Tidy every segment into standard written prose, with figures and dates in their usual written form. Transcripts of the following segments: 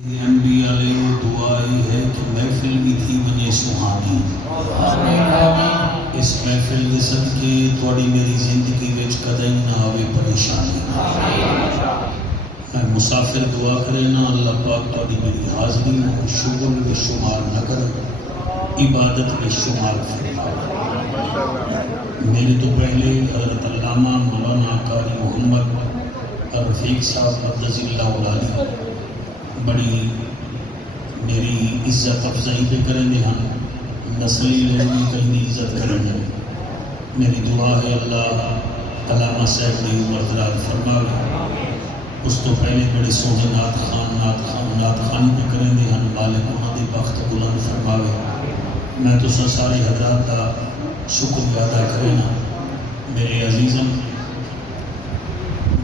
انبیاء علیہ دعا ہی ہے کہ محفل بھی تھی بنے سہانی، اس محفل کے صدقے تھوڑی میری زندگی وچ کدی نہ آوے پریشانی۔ میں مسافر دعا کرے نا اللہ پاک تھوڑی میری حاضری نو شغل میں شمار نہ کرے، عبادت میں شمار فرمائے۔ میرے تو پہلے حضرت علامہ مولانا قاری محمد رفیق صاحب مدظ اللہ علیہ بڑی میری عزت افزائی پہ کریں دے ہم نسلی لڑنی کہیں عزت کریں دے۔ میری دعا ہے اللہ علامہ صاحب نے عمر دراز فرماوے، اس تو پہلے بڑے سونے نعت خانی پہ کریں دے ہم مالک انہاں دے بخت بلند فرماوے۔ میں تو سارے حضرات کا شکر ادا کریں نا۔ میرے عزیزم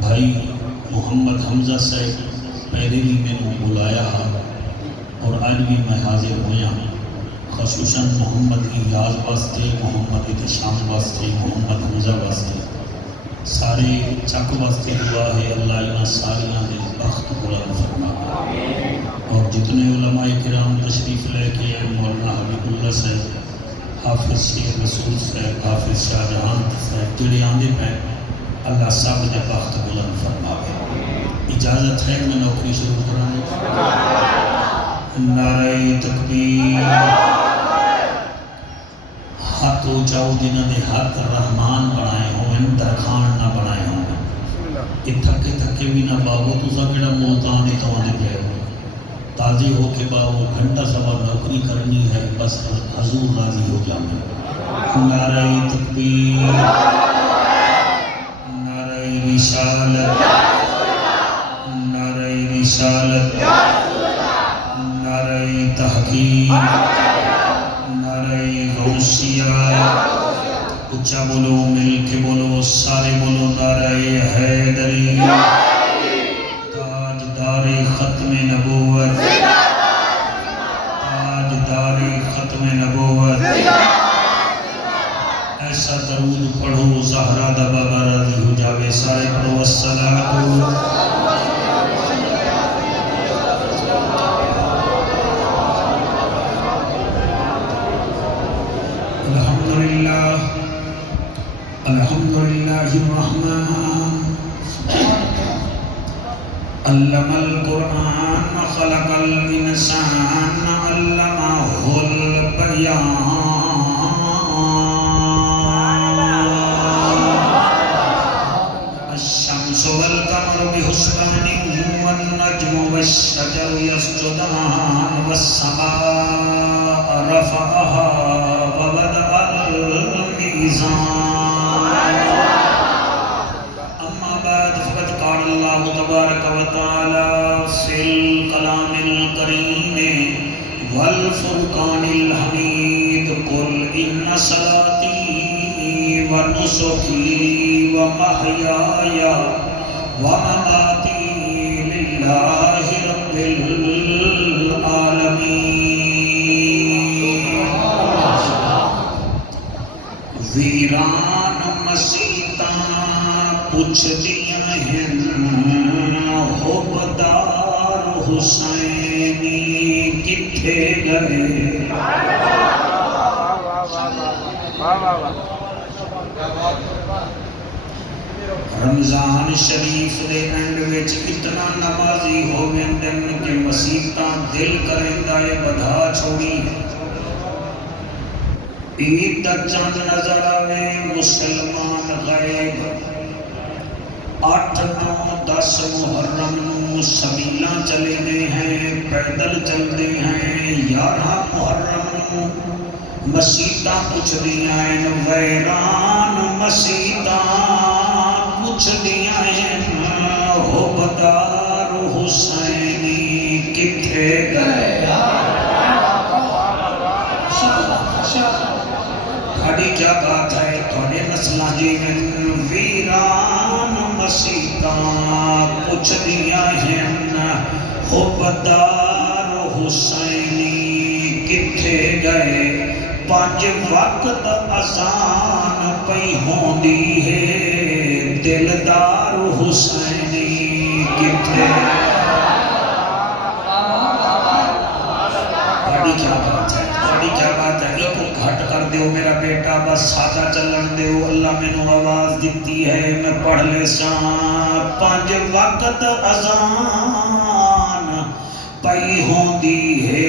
بھائی محمد حمزہ صاحب پہلے بھی میں نے بلایا اور آج بھی میں حاضر ہویا، خصوصاً محمد ایاز واسطے، محمد احتشام واسطے، محمد حمزہ واسطے، سارے چک واسطے دعا ہے اللہ انہاں ساریاں دے بخت بلند فرمائے۔ اور جتنے علماء کرام تشریف لے کے ہیں، مولانا حبیب اللہ صاحب، حافظ شیر رسول صاحب، حافظ شاہ جہاں صاحب جڑے آندے پہ اللہ سب دے بخت بلند فرمائے۔ اجازت ہے میں نوکری شروع کرائیں؟ نعرہ تکبیر، ہاتھ اونچاؤ جنہاں نے ہاتھ رحمان بنائے ہوں، درخان نہ بنائے ہوں۔ یہ تھکے تھکے بھی نہ باو، تو سا کیڑا ملتان ہی توانے پہ تازی ہو کے باو گھنٹہ سوا نوکری کرنی ہے، بس حضور راضی ہو جانا۔ نعرہ تکبیر، نعرہ رسالت، رسالت، نعرہ تحقیق، نعرہ غوثیہ، اچھا بولو مل کے بولو سارے بولو نعرہ حیدری، تاجدار ختم نبوت، تاجدار ختم نبوت۔ ایسا درود پڑھو زہرا دا بابا راضی ہو جاوے، سارے پڑھو الصلاۃ الحمدللہ الرحمن علم القرآن خلق الانسان علمہ البیان الشمس والقمر بحسبان والنجم والشجر يسجدان والسماء رفعها ووضع الميزان۔ تبارک و تعالی فی الکلام الکریم والفرقان الحمید قل ان صلاتی و نسکی و محیای و مماتی للہ رب العالمین۔ ویران مسیطاں پوچھ دیاں ہیں حبدار حسینی کتھے گئے۔ رمضان شریف دے اینڈ وچ اتنا نمازی ہوئے دن کہ مسیطاں دل کرندہ بدھا چھوڑی۔ عید دا چند نظر آوے مسلمان غیب، 8، 9، 10 محرم سبیلاں چلے دے ہیں، پیدل چلتے ہیں۔ 11 محرم مسیطاں پوچھ دیاں ہیں، ویران مسیطاں پوچھ دیاں ہیں حبدار حسینی کتھے گئے۔ تھوڑی کیا بات ہے، تھوڑے نسلاں جیون ویران مسیطاں پوچھ دیاں ہیں حبدار حسینی کتھے گئے۔ 5 وقت اذان پئی ہوندی ہے، دلدار حسینی کتھے۔ تھوڑی کیا بات ہے، تھوڑی کیا بات ہے، ایک گھٹ کر دیو میرا بیٹا، بس سادہ چلن دیو، اللہ میں نو آواز دیتی ہے میں پڑھ لے ساں 5 وقت اذان پئی ہوندی ہے،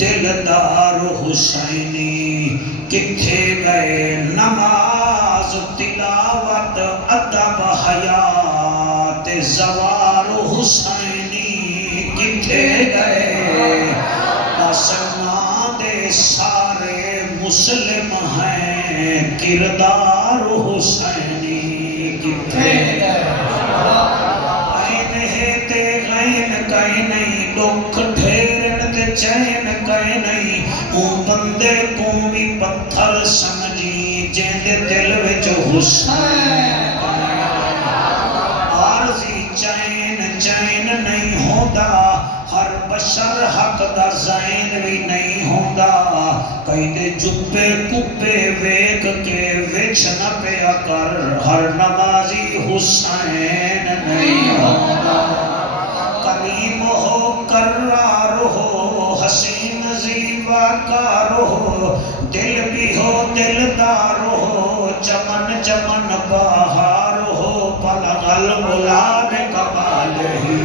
دلدار حسینی کتھے گئے، نماز تلاوت ادب حیات زوار حسینی کتھے گئے، مسلمان دے سارے مسلم ہیں، کردار حسینی کتھے گئے، عین ہے تے غین کہیں نہیں، دکھ ڈھیرن تے چین کہیں نہیں، اون بندے کو بھی پتھر سمجھی جن دے دل وچ حسین عارضی چین چین نہیں ہوندا، ہر بشر حق دا زین بھی نہیں ہوندا، کئی دے جبے کبے ویک کے وچ نہ پیا کر، ہر نمازی حسین نہیں ہوندا، کریم ہو کرار ہو حسین زیبا کار ہو، دل بھی ہو دلدار ہو، چمن چمن بہار ہو، پلغ الغلاب کمال ہی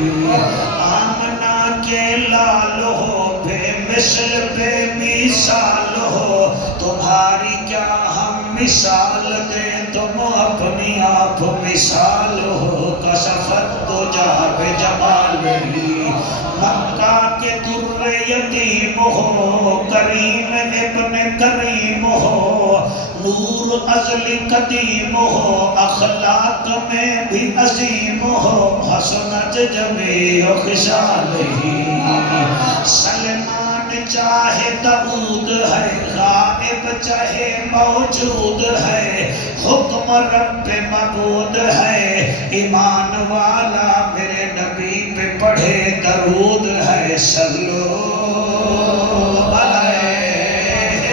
آمنہ کے لال ہو، بے مثل بے مثال ہو، تمہاری کیا ہم مثال دیں، تم اپنی آپ مثال ہو، کشفت تو جا بے جمال ہی مکہ کے در یتیم ہو، کریم ابن کریم ہو، نور ازلی قدیم ہو، اخلاق میں بھی عظیم ہو، حسنت جمیع خصال ہی سلمان چاہے داؤد ہے، غائب چاہے موجود ہے، حکم رب معبود ہے، ایمان والا میرے نبی پہ پڑھے درود ہے، صلو علیہ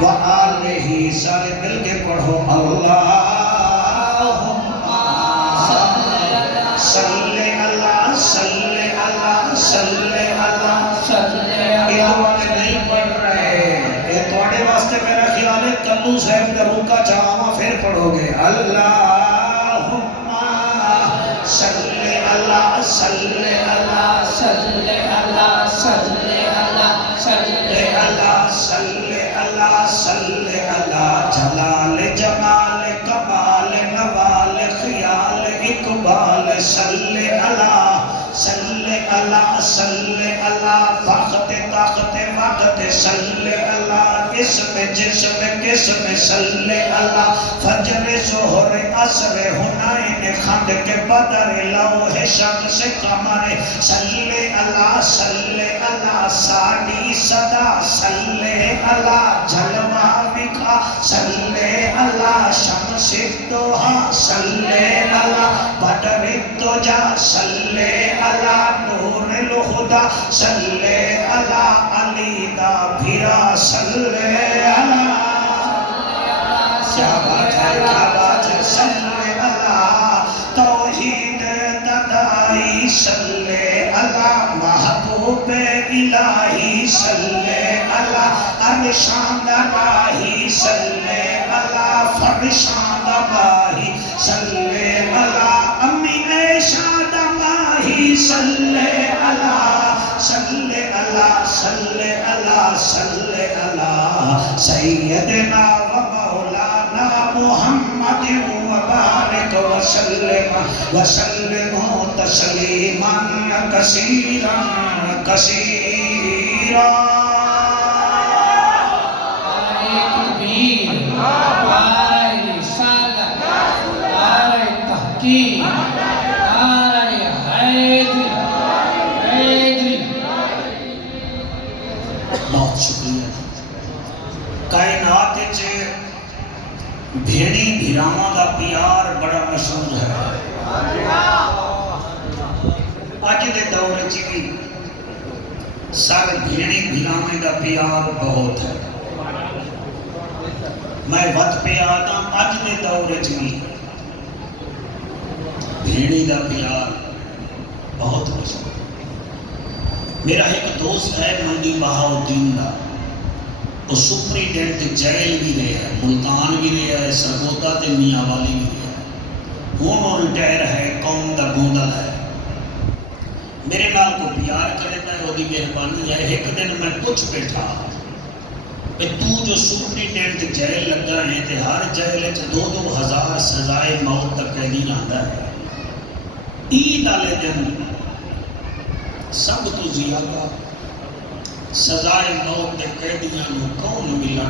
وآلہ، سارے مل کے پڑھو اللہم صلی اللہ صلی اللہ صلی اللہ صلی اللہ، یہ ہمارے نہیں پڑھ رہے، یہ توڑے واسطے میرا خیال ہے کلو صاحب کا روکا چاہاں پھر پڑھو گے، اللہم صلی اللہ صلی اللہ صلی اللہ صلی اللہ صلی اللہ صلی اللہ صلی اللہ، جلال جمال کمال نوال خیال اقبال، صلی اللہ صلی اللہ صلی اللہ، وقت طاقت وقت صلی اللہ، اسم جسم قسم صلی اللہ، فجر ظہر عصر حنین خند کے بدر لوح شمس قمر، صلی اللہ صلی اللہ، ساڑی صدا صلی اللہ، جلوہ بکھا صلی اللہ، شمس الدوحہ صلی اللہ، بدر الدجا صلی اللہ، نور الہدا صلی اللہ، علی دا بھیرا صلی اللہ، کیا بات ہے کیا بات ہے، صلی اللہ، توحید ددائی صلی اللہ، محبوب الہی صلی اللہ، ارشاد راہی صلی اللہ، فرشاد باہی صلی اللہ، امی ایشاد ماہی صلی اللہ، صلی اللہ صلی اللہ صلی اللہ، سیدنا و مولانا محمد وبارک وسلم وسلم تسلیما کثیرا کثیرا، تکبیر، نعرہ رسالت، نعرہ تحقیق، نعرہ حیدری، حیدری، بہت شکریہ۔ کائنات چے بھیڑی بھیراواں دا پیار بڑا مشہور ہے، اج دے دور چ بھی سارے بھیڑی بھیراواں دا پیار بہت ہے، میں وت پہ آتا اج دے دور چ بھی بھیڑی دا پیار بہت مشہور، میرا ایک دوست ہے منڈی بہاؤدین کا، وہ سپرینٹینڈنٹ جیل بھی رہا ہے، ملتان بھی رہا ہے، سرگودا تے میاں والی بھی رہا ہے، ہوں وہ ریٹائر ہے، قوم دا گونڈل ہے، میرے نال کو پیار کرتا ہے، وہ دی مہربانی ہے۔ ایک دن میں پوچھ بیٹھا کہ تو جو سپرینٹینڈنٹ جیل لگا ہے تے ہر جیل 2,000 سزائے موت تک قیدی آتا ہے، عید والے دن سب تو زیادہ سزائے موت کے قیدیاں نو کون ملنا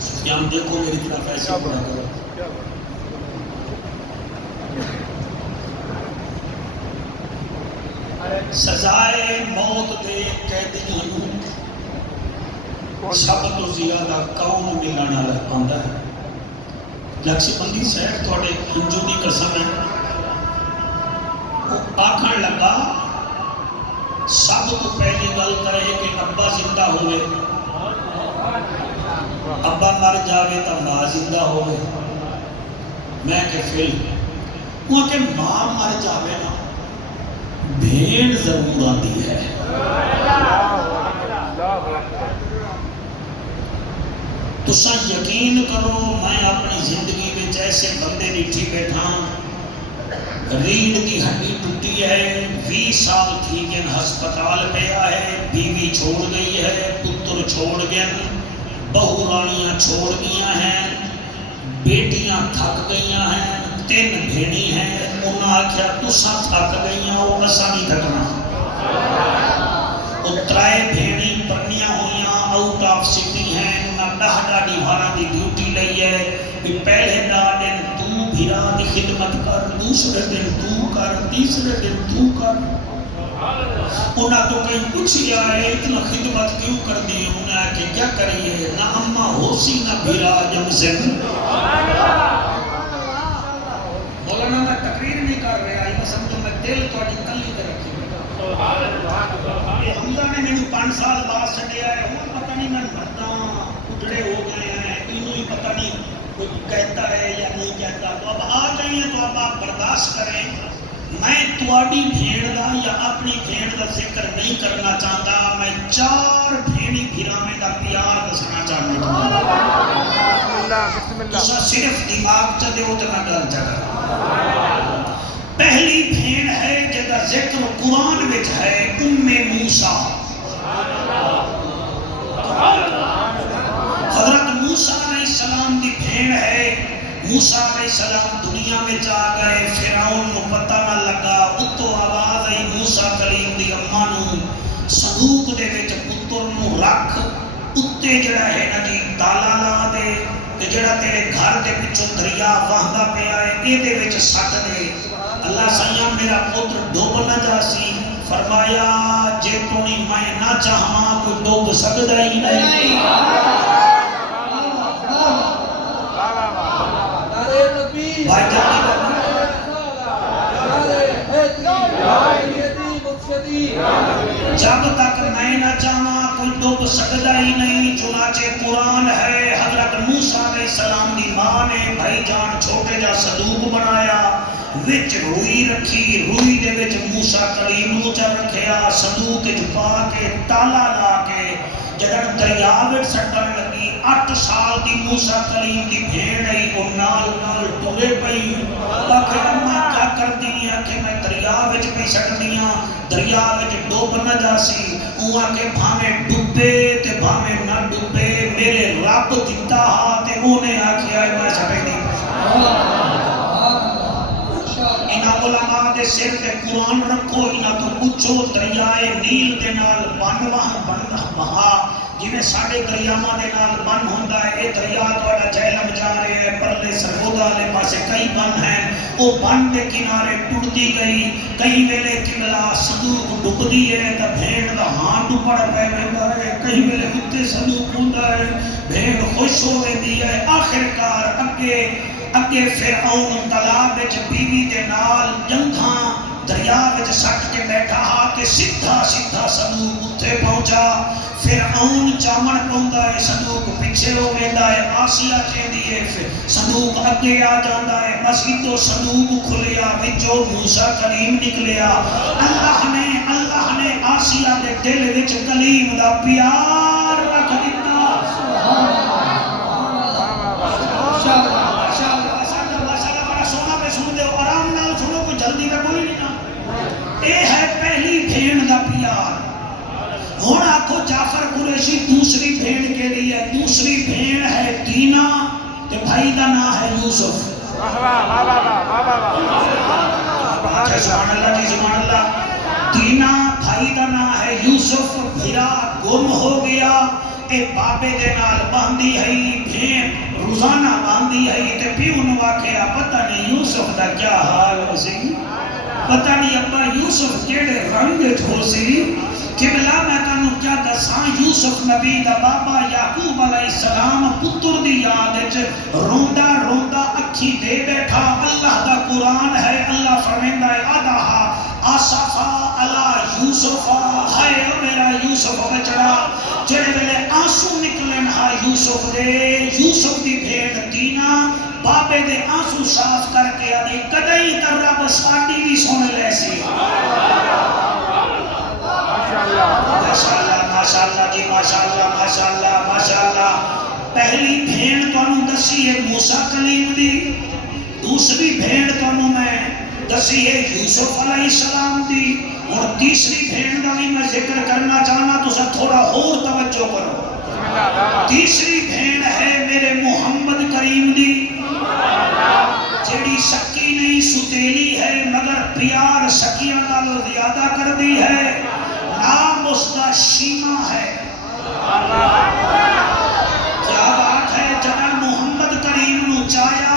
سفیان دیکھو میری طرف ایسے پڑا کرو، سزائے موت دے قیدیاں نو سب تو زیادہ کون ملنا آتا ہے۔ لکشمندی صاحب تھوڑے انجو دی قسم ہے، آکھن لگا سب تو پہلی گل کرے کہ ابا زندہ ہوئے، ابا مر جاوے تو ماں زندہ ہوئے، میں کہ پھر وہ کہ ماں مر جاوے نا بھیڑ ضرور آتی ہے۔ تسا یقین کرو میں اپنی زندگی میں ایسے بندے نٹھی بیٹھا، ریڑھ کی ہڈی ٹوٹی ہے، 20 سال تھی گئے ہسپتال پہ ہے، بیوی چھوڑ گئی ہے، پتر چھوڑ گئے، بہو رانیاں چھوڑ گیا ہیں، بیٹیاں تھک گئیاں ہیں، 3 بھیڑی ہیں، انہاں آکھیا تسا تھک گئیاں وہ اسا نہیں تھکنا، وہ 3 بھیڑی پرنیاں ہویاں آؤٹ آف سٹی ہیں، انہاں 10 ڈاڑی بھارا دی ڈیوٹی لئی ہے کہ پہلے دن تو بھیرا دی خدمت کر، دوسرے دن تو کر، تیسرے دن تو کر۔ انہاں تو کہیں پوچھیا ہے اتنا خدمت کیوں کر دی، انہاں کہ کیا کریے نہ اماں ہو سی نہ بھیرا جم سے۔ مولانا میں تقریر نہیں کر رہا، یہ سمجھو میں دل تھوڑی کلی تے رکھی حمزہ نے میں 5 سال بعد سڈیا ہے، وہ پتہ نہیں میں مردا اجڑے ہو گئے ہیں، انہوں ہی پتہ نہیں کوئی کہتا ہے یا نہیں کہتا، تو اب آ جائیں تو اب آپ برداشت کریں، میں تواڈی بھیڑ دا یا اپنی بھیڑ دا ذکر نہیں کرنا چاہتا، میں 4 بھیڑی بھیراویں دا پیار دسنا چاہتا ہوں، تسا صرف دماغ چ دیو تے میں گل چکر۔ پہلی بھیڑ ہے جدا ذکر قرآن وچ ہے موسیٰ، حضرت موسیٰ علیہ السلام دی بھیڑ ہے۔ موسیٰ علیہ السلام دنیا میں آ گئے، فرعون نو پتہ نہ لگا، اتو آواز آئی موسیٰ کلیم دی اماں نو صندوق دے وچ پتر نو رکھ، اتے جڑا ہے نا جی تالا لا دے کہ جڑا تیرے گھر دے پچھوں دریا وہدا پیا ہے اے دے وچ سٹ دے۔ اللہ سیاں میرا پتر ڈوب نہ جاسی، فرمایا جے تونی میں نہ چاہاں کوئی ڈوب سکدا ہی نہیں۔ بھائی جب تک میں نہ چاہاں کوئی ڈوب سکدا ہی نہیں، چنانچہ قرآن ہے حضرت موسیٰ علیہ السلام دی ماں نے بھائی جان چھوٹے جا صندوق بنایا، وچ روئی رکھی، روئی دے وچ موسیٰ کلیم نو چا رکھیا، صندوق وچ پا کے تالا لا کے جدن دریا وچ سٹن لگی، 8 سال دی موسیٰ کلیم دی بھیڑ ہے، او نال نال ٹرے پئی، آخر اماں کیا کردی ہیں کہ میں دریا وچ پئی سٹدیاں، دریا وچ ڈوب نہ جاسی، اوہاں کہ بھاویں ڈبے تے بھاویں نہ ڈبے میرے رب دتا ہا تے اونے آکھیا ہے میں سٹے دی۔ علماء دے سر تے قرآن رکھو، انہاں تو پوچھو دریائے نیل دے نال بن بہا جویں ساڈے دریاواں دے نال بن ہوندا ہے، اے دریا تہاڈا جہلم جا رہا ہے، پرلے سرگودا والے پاسے کئی بن ہیں، او بن دے کنارے ٹرتی گئی، کئی ویلے قبلہ صندوق ڈبدی ہے تے بھیڑ دا ہاں ڈبڑ پے ویندا ہے، کئی ویلے اتنے صندوق ہوندا ہے، بھیڑ خوش ہو ویندی ہے، آخرکار اگے فرعون تالاب وچ بیوی دے نال جنگاں دریا دریا وچ سٹ کے بیٹھا ہا کہ سیدھا سیدھا صندوق اتھے پہنچا فرعون چامن پوندا ہے صندوق پیچھے ہو ویندا ہے آسیہ چیندی ہے صندوق اگے آ جاندا ہے مسجدوں صندوق کھلیا وچوں موسیٰ کلیم نکلیا اللہ نے آسیہ دے دل وچ کلیم دا پیار رکھ دتا سونا پہ سن دے آرام نال سنو کوئی جلدی کا کوئی نہیں نا اے ہے پہلی بھین دا پیار ہن آکھو جعفر قریشی دوسری بھین کے لیے دوسری بھین ہے دینا تے بھائی دا نام ہے یوسف سبحان اللہ جی سبحان اللہ دینا بھائی دا نام ہے یوسف بھرا گم ہو گیا اے بابے دے نال باندھی ہے بھین روزانہ باندھی ہے تے پیو نو واقعہ پتہ نہیں یوسف دا کیا حال ہو سی پتہ نہیں ابا یوسف کیڑے رنگ ہو سی قبلہ میں تانوں کیا دساں یوسف نبی دا بابا یعقوب علیہ السلام پتر دی یاد وچ روندا روندا اکھی دے بیٹھا اللہ دا قرآن ہے اللہ فرمیندا ہے آدھا آصفا علی یوسف ہائے میرا یوسف بچڑا جڑے ویلے آنسو نکلن ہا یوسف دے یوسف دی بھیڑ دینا بابے دے آنسو صاف کر کے آدھی کدئی تر رب ساڈی بھی سن لے سی ماشاءاللہ جی ماشاءاللہ پہلی بھیڑ تانوں دسی ہے موسیٰ کلیم دی دوسری بھیڑ تانوں میں دسی ہے یوسف علیہ السلام دی اور تیسری بھیڑ دا بھی میں ذکر کرنا چاہنا تو سب تھوڑا اور توجہ کرو تیسری بھیڑ ہے میرے محمد کریم دی جیڑی سکی نہیں ستیلی ہے مگر پیار سکیاں نالو زیادہ کر دی ہے نام اس کا شیما ہے کیا بات ہے جناب محمد کریم نو چایا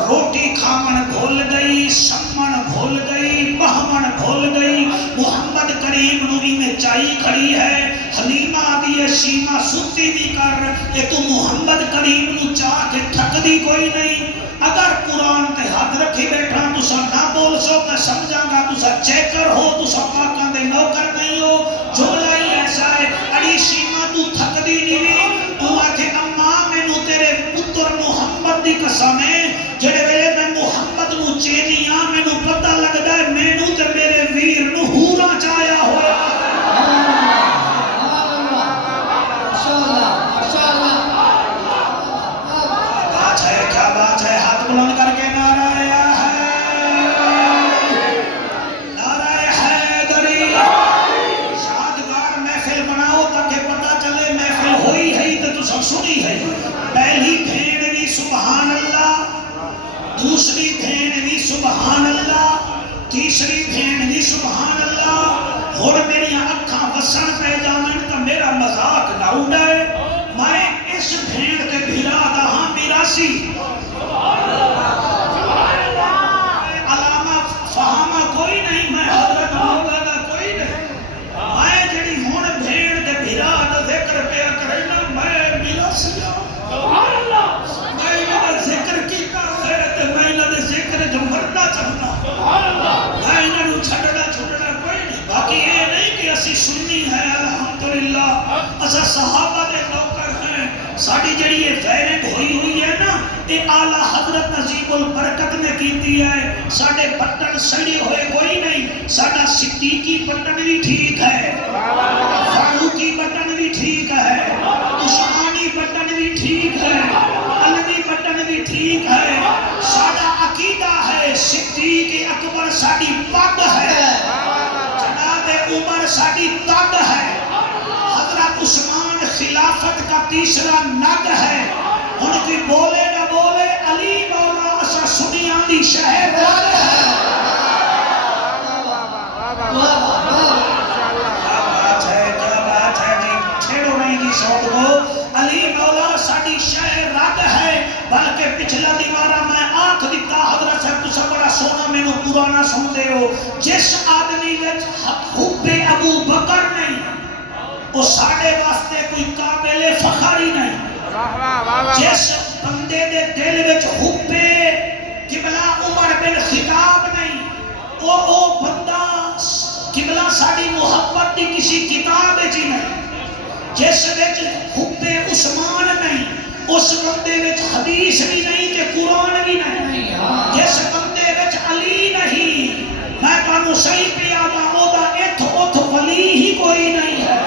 روٹی کھامن بھول گئی سمن بھول گئی بہمن بھول گئی محمد کریم نو ہی میں چائی کھڑی ہے حلیمہ دی شیما سوتی بھی کر یہ تو محمد کریم نو چاہ کے تھک دی کوئی نہیں اگر قرآن تے ہاتھ رکھی بیٹھا تو سا نہ بول سو میں سمجھاں گا تو سا چیکر ہو تو سا پاکاں دے نوکر نہیں ہو جملہ ہی ایسا ہے اڑی شیما تو تھک دی نہیں تو آکھے اماں میں نو تیرے پتر محمد دی قسم ہے جڑے ویلے میں محمد نو چینیاں میں نو پتہ لگ دا ہے میں نو تے میرے ویر نو ہورا چایا ہوا بلند کر کے نعرہ حیدری شادگار محفل بناؤ تاکہ پتہ چلے محفل ہوئی ہے تو سب سنی ہے پہلی بھیڑ بھی سبحان اللہ دوسری بھیڑ بھی سبحان اللہ تیسری بھیڑ بھی سبحان اللہ اور میری آنکھاں وسن پہ جامن کا میرا مذاق نہ اڑے میں اس بھیڑ کے بھیرا دہاں میراسی علامہ فہامہ کوئی نہیں میں حضرت مولا دا کوئی نہیں میں جڑی ہون بھیڑ دے بھیرا دا ذکر پیا کرنا میں میرا سیا میں انہاں ذکر کیتا ہے تے میں انہاں دے ذکر جو مرنا چاہتا میں انہاں نو چھڑنا کوئی نہیں باقی یہ نہیں کہ اسی سنی ہے الحمدللہ اسا صحابہ دے نوکر ہیں ساڑی جڑی یہ ویرنٹ ہوئی ہے نا یہ اعلیٰ حضرت نصیب البرکت نے کیتی ہے ساڑے بٹن سڑی ہوئے کوئی نہیں ساڑا صدیقی بٹن بھی ٹھیک ہے فاروقی بٹن بھی ٹھیک ہے عثمانی بٹن بھی ٹھیک ہے علوی بٹن بھی ٹھیک ہے ساڑا عقیدہ ہے صدیق اکبر ساڑی پگ ہے جناب عمر ساڑی تگ ہے حضرت عثمان خلافت کا تیسرا نگ ہے ان کی بولے نہ بولے علی مولا اسا سنیاں دی شہر ہے کیا بات ہے جی چھیڑو نہیں جی شوق کو علی مولا ساڑی شہر رگ ہے بلکہ پچھلا دیوارہ میں آنکھ دیتا حضرت صاحب تو سب بڑا سونا میں نو پرانا سن دے ہو جس آدمی وچ حب ابو بکر نہیں وہ ساڑے واسطے کوئی قابل فخر ہی نہیں جس بندے دے دل وچ حب قبلہ عمر بن خطاب نہیں وہ بندہ عثمان نہیں، اس بندے وچ حدیث بھی نہیں تے قرآن بھی نہیں، جس بندے وچ علی نہیں، میں تانوں صحیح پیادا او دا اتھ ولی ہی کوئی نہیں ہے۔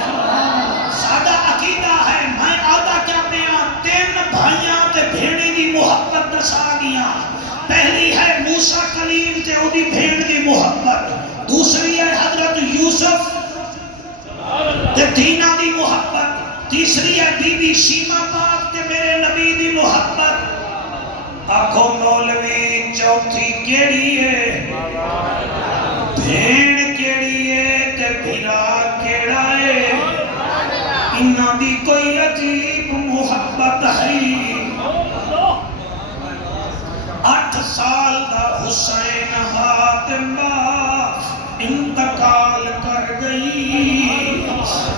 سادہ عقیدہ ہے، میں آدھا کیا پیا، تین بھائیاں تے بھیڑی دی محبت دسا گیا۔ پہلی ہے موسیٰ کلیم تے او دی بھیڑ دی محبت، دوسری ہے حضرت یوسف تے دینہ دی محبت، تیسری ہے بی بی شیمہ پاک تے میرے نبی دی محبت۔ آکھو مولوی چوتھی کیڑی ہے؟ بھیڑ کیڑی ہے تے بھیرا کیڑا ہے؟ انہاں دی کوئی عجیب محبت ہے۔ 8 سال دا حسین حاتمہ انتقال کر گئی،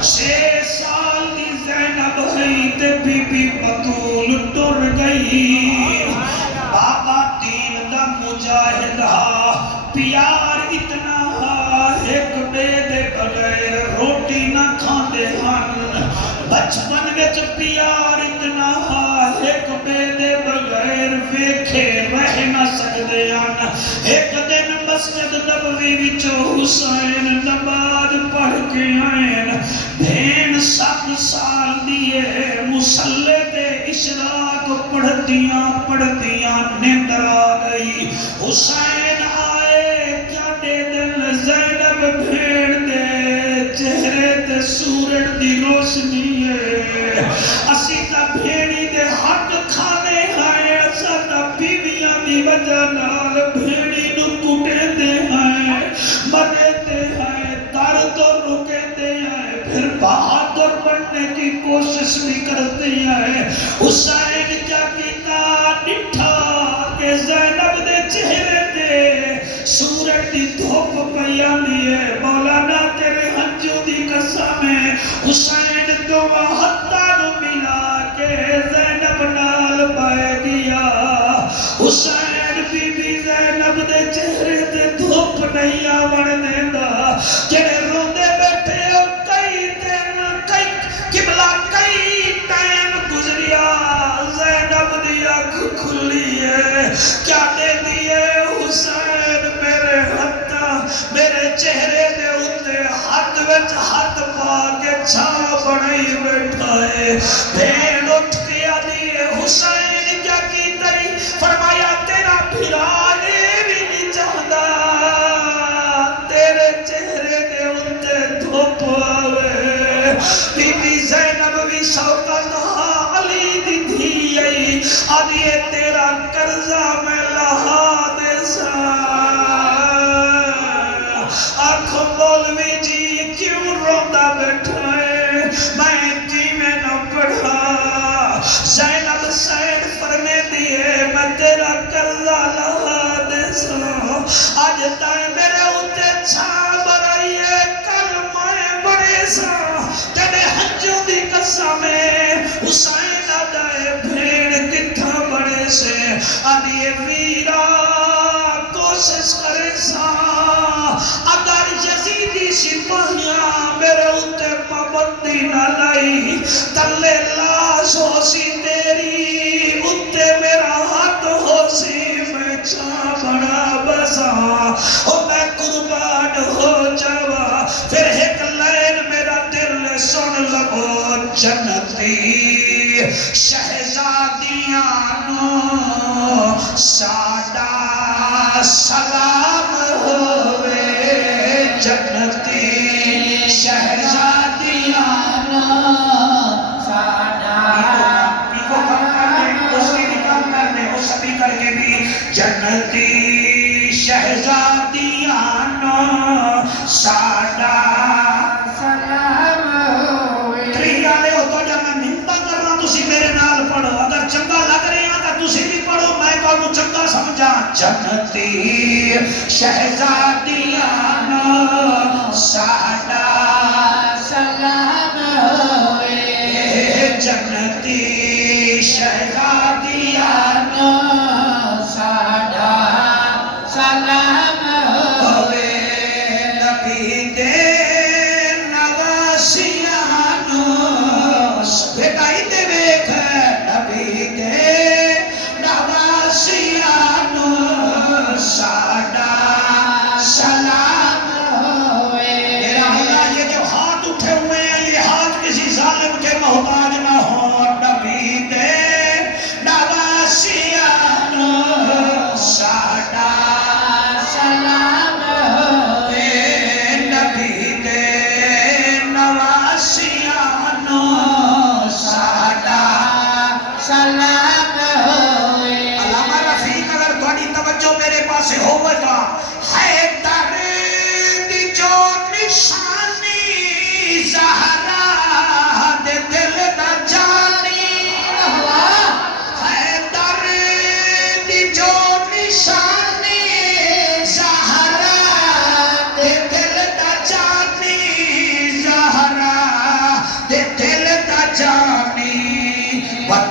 6 سال دی زینب ہے تے بی بی بطول ٹر گئی۔ بابا دین دا مجاہد ہا، پیار اتنا ہا، ایک بے دے بغیر روٹی نہ کھاندے ہن۔ بچپن وچ پیار اتنا ہا، ایک بے دے بغیر ویکھے رہ نہ سکدے ہن۔ ایک دن مسجد نبوی وچوں حسین نماز پڑھ کے آئین، بھین 7 سال دیئے مصلے تے اشراق پڑھدیاں نیندر آ گئی۔ حسین آئے کیا دے دل زینب بھیڑ دے چہرے تے سورج دی روشنی ہے، اسی تا بھیڑی دے حق کھانے آئے، اسا تا بیویاں دی وجہ نال بھیڑی نو کٹے دے آئے، مرے دے آئے، در تو رکے دے آئے، پھر بہادر بننے کی کوشش بھی کرتے آئے۔ حسین کیا کیتا ڈٹھا کہ زینب دے چہرے دے سورج دی دھوپ پیا لیے، مولانا تیرے ہنجو دی قسم ہے، حسین دعا ہتھاں نو ملا کے زینب نال پائے گیا۔ حسین بی بی زینب دے چہرے تے دھوپ نہیں آون دیندا، جڑے روندے بیٹھے ہو کئی دن، کئی قبلہ کئی ٹائم گزریا، زینب دی آنکھ کھلی ہے، کیا دے دیئے حسین میرے ہتھاں میرے چہرے دے اتے ہاتھ وچ ہاتھ پا کے چھاں بڑھائی بیٹھا ہے۔ بھیڑ اٹھ کے آدھی حسین کیا کی تری، فرمایا تیرا بھرانے بھی نہیں چاہتا، تیرے چہرے دے اتے دھوپ آوے۔ بی بی زینب بھی شوقہ کہا علی دی دھی آئی، آدھی تیرا قرضہ میں لہا دے سا۔ آنکھوں مولوی جی کیوں روندہ بیٹھا ہے، میں جی میں نہ پڑھا۔ زینب سین فرمے دیئے میں تیرا قرضہ لہا دے سا، آج تائیں میرے اتے چھاں برائیے، کل میں بڑے سا تیرے ہنجوں دی قسم ہے۔ حسین آدھائے بھیڑ کتھا بڑے سے، آدھیے ویرا کوشش کرے سا، اگر یزیدی سپاہیاں میرے اتے پابندی نہ لائی، تلے لاش ہو سی تیری، اتے میرا ہاتھ ہو سی، میں چھاں بڑا بسا، او میں قربان ہو جاوا۔ پھر ایک لائن میرا دل سن لگو، جنتی شہزادیاں نو ساڈا سلام ہوئے، جنتی شہزادیاں نو ساڈا پیکو کم کرنے، اس کی بھی کم کرنے، اس بھی کر کے بھی، جنتی شہزادیاں نو ساڈا سلام ہوئے۔ تریہ لے ہو تو جب میں منتہ کر رہا ہوں تسی میرے نال پڑھو، اگر چنگا لگ رہے ہیں تو تسی بھی پڑھو، میں کہوں چنگا سمجھا۔ جنتی شہزادیاں نو ساڈا سلام ہوئے، جنتی شہزادیاں نو ساڈا سلام ہوئے، نبی دے نواسیاں نو بیٹا ہی دے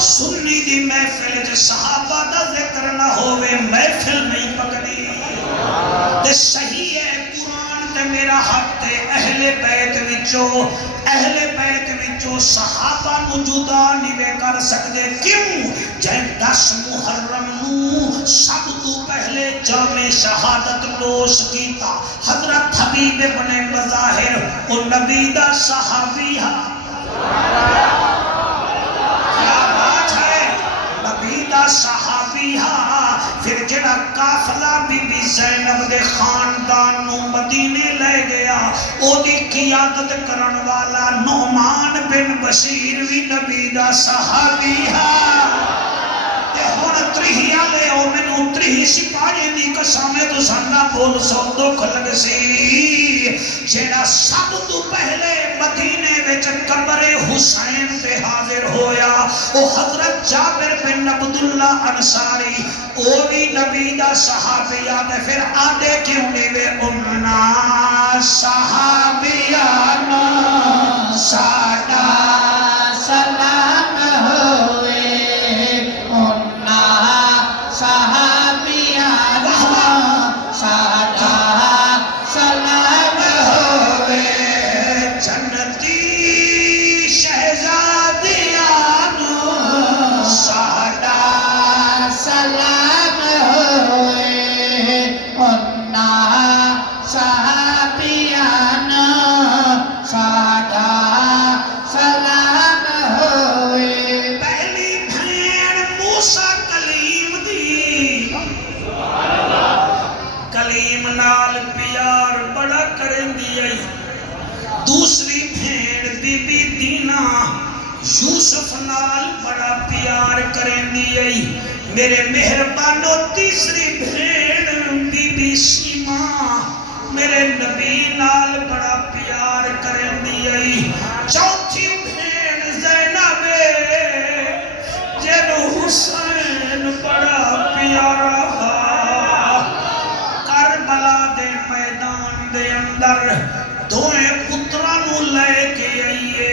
سنی دی محفل جو صحابہ دا ذکر نہ ہوئے محفل نہیں پکڑی تے صحیح ہے قرآن تے میرا حق تے اہل بیت وچوں صحابہ نو جدا نہیں کر سکتے کیوں جے 10 محرم نو سب تو پہلے جامع شہادت نوش کیتا حضرت حبیب بن مظاہر او نبی دا صحابی کیا بات ہے نبی دا صحابی پھر جڑا قافلہ بی بی زینب دے خاندان نو مدینے لے گیا او دی قیادت کرن والا نعمان بن بشیر بھی نبی دا صحابی تے ہن تریہیا لے او مینوں تریہ سپاہی دی قسم تو سننا بول سو دکھ لگ سی جڑا سب تو پہلے مدینے وچ قبر حسین تے حاضر ہویا او حضرت جابر بن عبداللہ انصاری او بھی نبی دا صحابیات پھر آدھے کیوں نہیں وے اننا صحابیانا ساڈا سلام ہوئے اننا صحابیانا ساڈا سلام ہوئے جنتی شہزادیاں ساڈا سلام ہوئے اننا صحابیاں ساڈا سلام ہوئے پہلی بھین موسیٰ کلیم دی کلیم نال پیار بڑا کرن دی آئی دوسری بھین بی بی دینا یوسف نال بڑا پیار کرن دی آئی میرے مہربانو تیسری بھین بی بی سیما میرے نبی نال بڑا پیار کرن دی آئی چوتھی بھین زینب جن حسین بڑا پیارا کربلا دے میدان دے اندر دوئے پترانو لے کے آئیے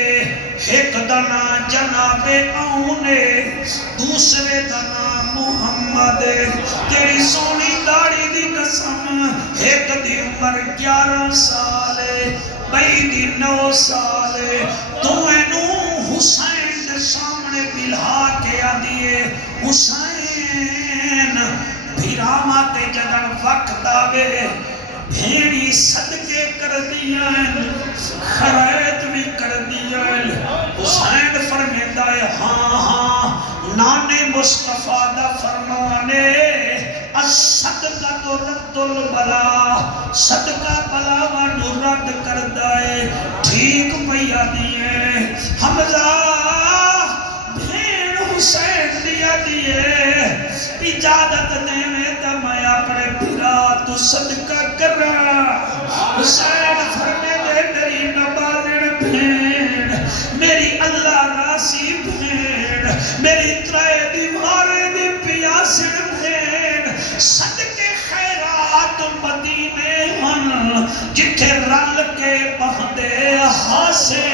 ایک دنا جناب اونے دوسرے دنا محمد تیری سونی داڑی دی قسم ایک دی عمر 11 سالے بئی دی 9 سالے دوئے نو حسین دے سامنے بلہا کے آدھئے حسین بھیراما تے جدن وقت آوے بھیڑی صدقے کر دیا خرائط بھی کر دیا حسین فرمیدہ ہے ہاں نانے مصطفیٰ دا فرمانے الصدقہ رد البلا صدقہ بلاوہ نو رد کر دائے ٹھیک پیا دیئے حمزہ بھیڑ حسین دیا دیئے اجازت دے میں تا میں اپنے بھرا تو صدقہ کر رہا حسین فرمے دے میری نبازن بھیڑ میری اللہ راسی بھیڑ میری ترائے دیوارے دی پیاسن بھیڑ صدقے خیرات مدینے ہن جتھے رل کے بہدے ہاسے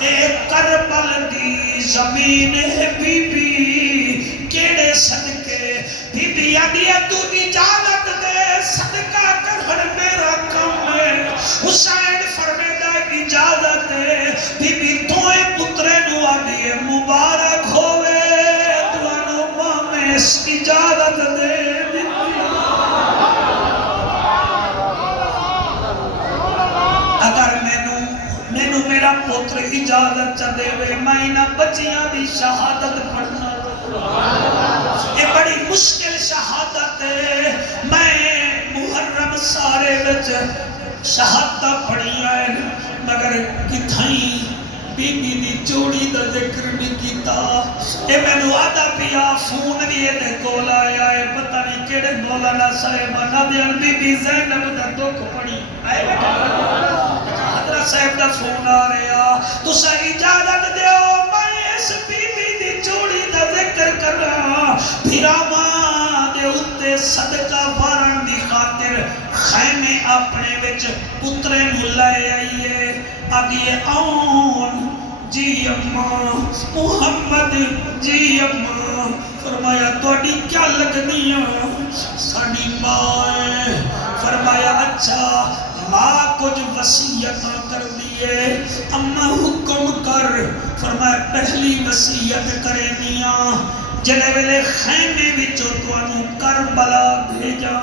ایک کربل دی زمین ہے بی بی کیڑے صدقے بی بی آدھیے تو اجازت دے صدقہ کرن میرا کم ہے حسین فرمیدہ اجازت دے بی بی توئے پترے نو آدھیے مبارک ہوئے دوانو ماں اجازت دے اگر مینو میرا پتر اجازت چا دے وے میں نہ بچیاں دی شہادت پڑھنا یہ بڑی مشکل شہادت ہے میں محرم سارے بچ شہادت پڑھی آئے مگر کتھائیں بی بی دی چوڑی دا ذکر نہیں کیتا اے میں نو آدھا پیا فون بھی دے کول آیا ہے پتہ نہیں کیڑے مولانا صاحبانہ دیان بی بی زینب دا دکھ پڑھی آئے بیٹا حضرت صاحب دا فون آ رہا تو سا اجازت دیو میں اس بی بی دی چوڑی دا ذکر کر رہا بھیراما دے اتے صدقہ بارن دی خاطر خیمے اپنے وچ پترے نو لے آئیے آگئے آن جی اماں محمد جی اماں فرمایا توڑی کیا لگنیاں ساڑی ماں ہے فرمایا اچھا ماں کچھ وصیتاں کر دیئے اماں حکم کر فرمایا پہلی وصیت کرینیاں جنہیں ویلے خیمے وچوں توانوں کربلا بھیجاں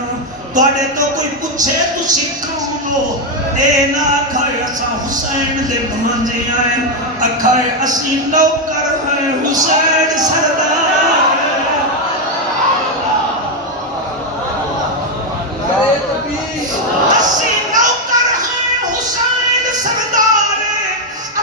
توڑے تو کوئی پوچھے تسی کون ہو اے نہ اکھائے اساں حسین دے بھانجے آئیں اکھائے اسی نوکر ہیں حسین سردار اسی نوکر ہیں حسین سردار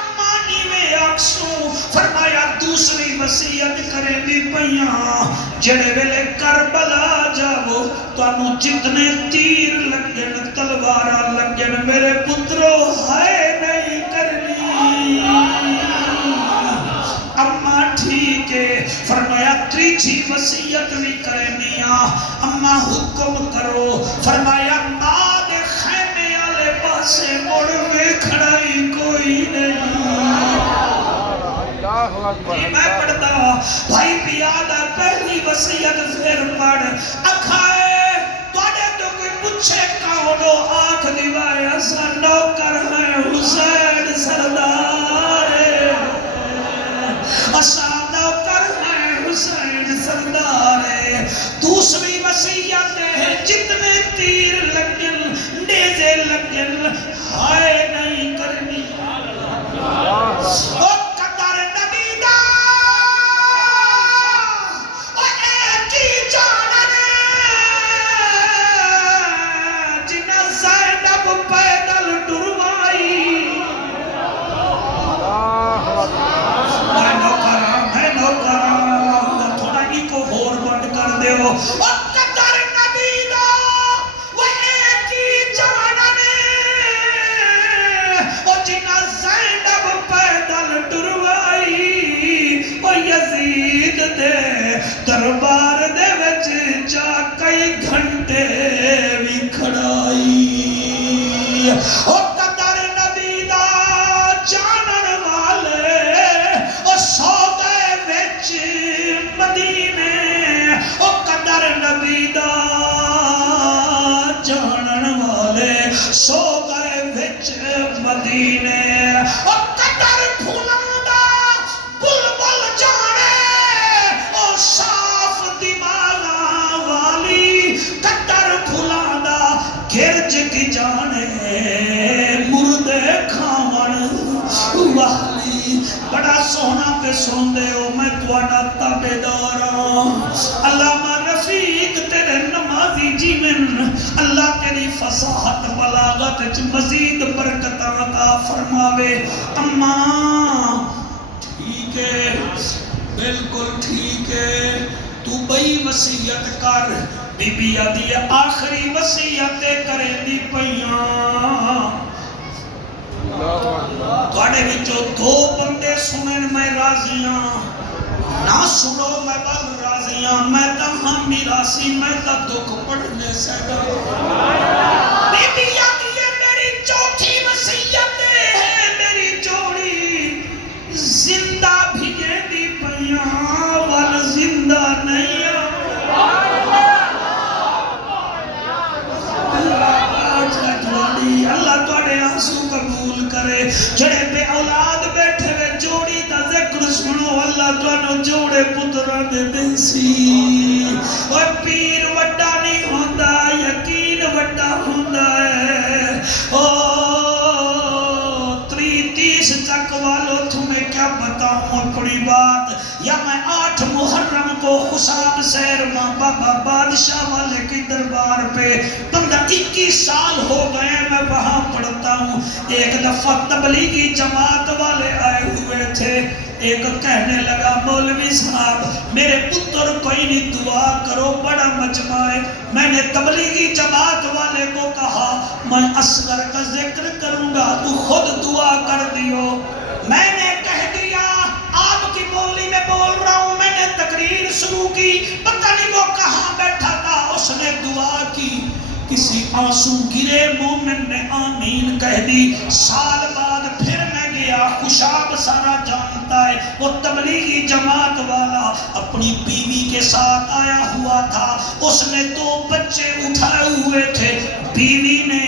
امانی میں آکسوں فرمایا دوسری وصیت کریں دی پیاں جڑے ویلے کربلا جاؤ تو انہوں جتنے تیر لگن تلوارہ لگن میرے پترو ہے نہیں کرنی اماں ٹھیک ہے فرمایا تریچھی وصیت بھی کرنیاں اماں حکم کرو فرمایا ماں دے خیمے آلے پاسے مڑ میں کھڑائی کوئی نہیں میں پڑھتا بھائی پیادہ پہلی وصیت پھر پڑھ اکھائے توڑے تو کوئی پوچھے کونو آنکھ دیوائے اسا نوکر ہیں حسین سردار اسا نوکر ہیں حسین سردار دوسری وصیت ہے جتنے تیر لگن نیزے لگن ہائے نہیں کرنی دربار دے وچ جا کئی گھنٹے بھی کھڑائی او قدر نبی دا جانن والے او سو گئے وچ مدینے او قدر نبی دا جانن والے سو گئے وچ مدینے او قدر پھولن دا بلبل جانے او صاف دماغاں والی قدر پھولن دا گرج کی جانے مردے کھاون والی بڑا سونا پہ سوندے ہو میں تواڈا تابعداراں علامہ رفیق تیرے نمازی جی من اللہ تیری فصاحت بلاغت وچ مزید برکت عطا فرماوے اماں ٹھیک ہے بالکل ٹھیک ہے تو بئی وصیت کر بی بی آدھی آخری وصیت کریں دی پیاں توڑے وچوں دو بندے سنن میں راضیاں نہ سنو میں بل راضیاں میں تا ہم میراسی میں تا دکھ پڑھنے سے گا بی بی آدھی میری چوتھی وصیت ہے میری جوڑی زندہ بھیجے دی پیاں وال زندہ نہیں اللہ توڑے آنسو قبول کرے جڑے بے اولاد بیٹھے وے جوڑی دا ذکر سنو اللہ توڑے جوڑے پترہ دے دیسی اور پیر وڈا نہیں ہوندہ یقین وڈا ہوندہ ہے تیس تک والو تمہیں کیا بتاؤں اپنی بات یا میں 8 محرم کو خساب سیر ماں بابا بادشاہ والے کی دربار پہ بندہ 21 سال ہو گئے میں وہاں پڑھتا ہوں ایک دفعہ تبلیغی جماعت والے آئے ہوئے تھے ایک کہنے لگا مولوی صاحب میرے پتر کوئی نہیں دعا کرو بڑا مجمع ہے میں نے تبلیغی جماعت والے کو کہا میں اصغر کا ذکر کروں گا تو خود دعا کر دیو میں نے کہہ دیا آپ کی بولی میں بول رہا ہوں میں نے تقریر شروع کی پتہ نہیں وہ کہاں بیٹھا تھا اس نے دعا کی کسی آنسو گرے مومن نے آمین کہہ دی سال بعد پھر میں گیا میرا خوشاب سارا جانتا ہے، وہ تبلیغی جماعت والا اپنی بیوی کے ساتھ آیا ہوا تھا، اس نے 2 بچے اٹھائے ہوئے تھے، بیوی نے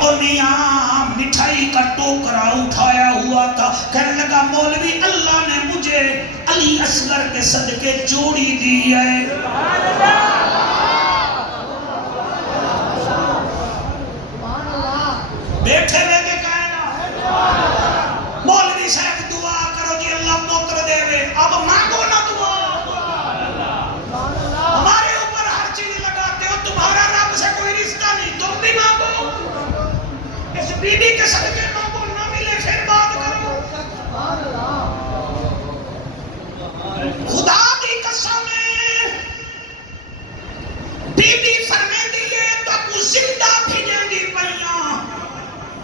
اور میاں مٹھائی کا ٹوکرا اٹھایا ہوا تھا، کہنے لگا مولوی اللہ نے مجھے علی اصغر کے صدقے جوڑی دی ہے۔ بیٹھے ہوئے کے کہنا مولوی صاحب دعا کرو جی اللہ پوتر دے وے، اب مانگو نہ دعا، ہمارے اوپر ہر چیز لگاتے ہو، تمہارا رب سے کوئی رشتہ نہیں، تم بھی مانگو، اس بی بی کے صدقے مانگو، نہ ملے پھر بات کرو۔ خدا دی قسم ہے بی بی فرمے دیئے تو کو زندہ بھیجیں گی پہیاں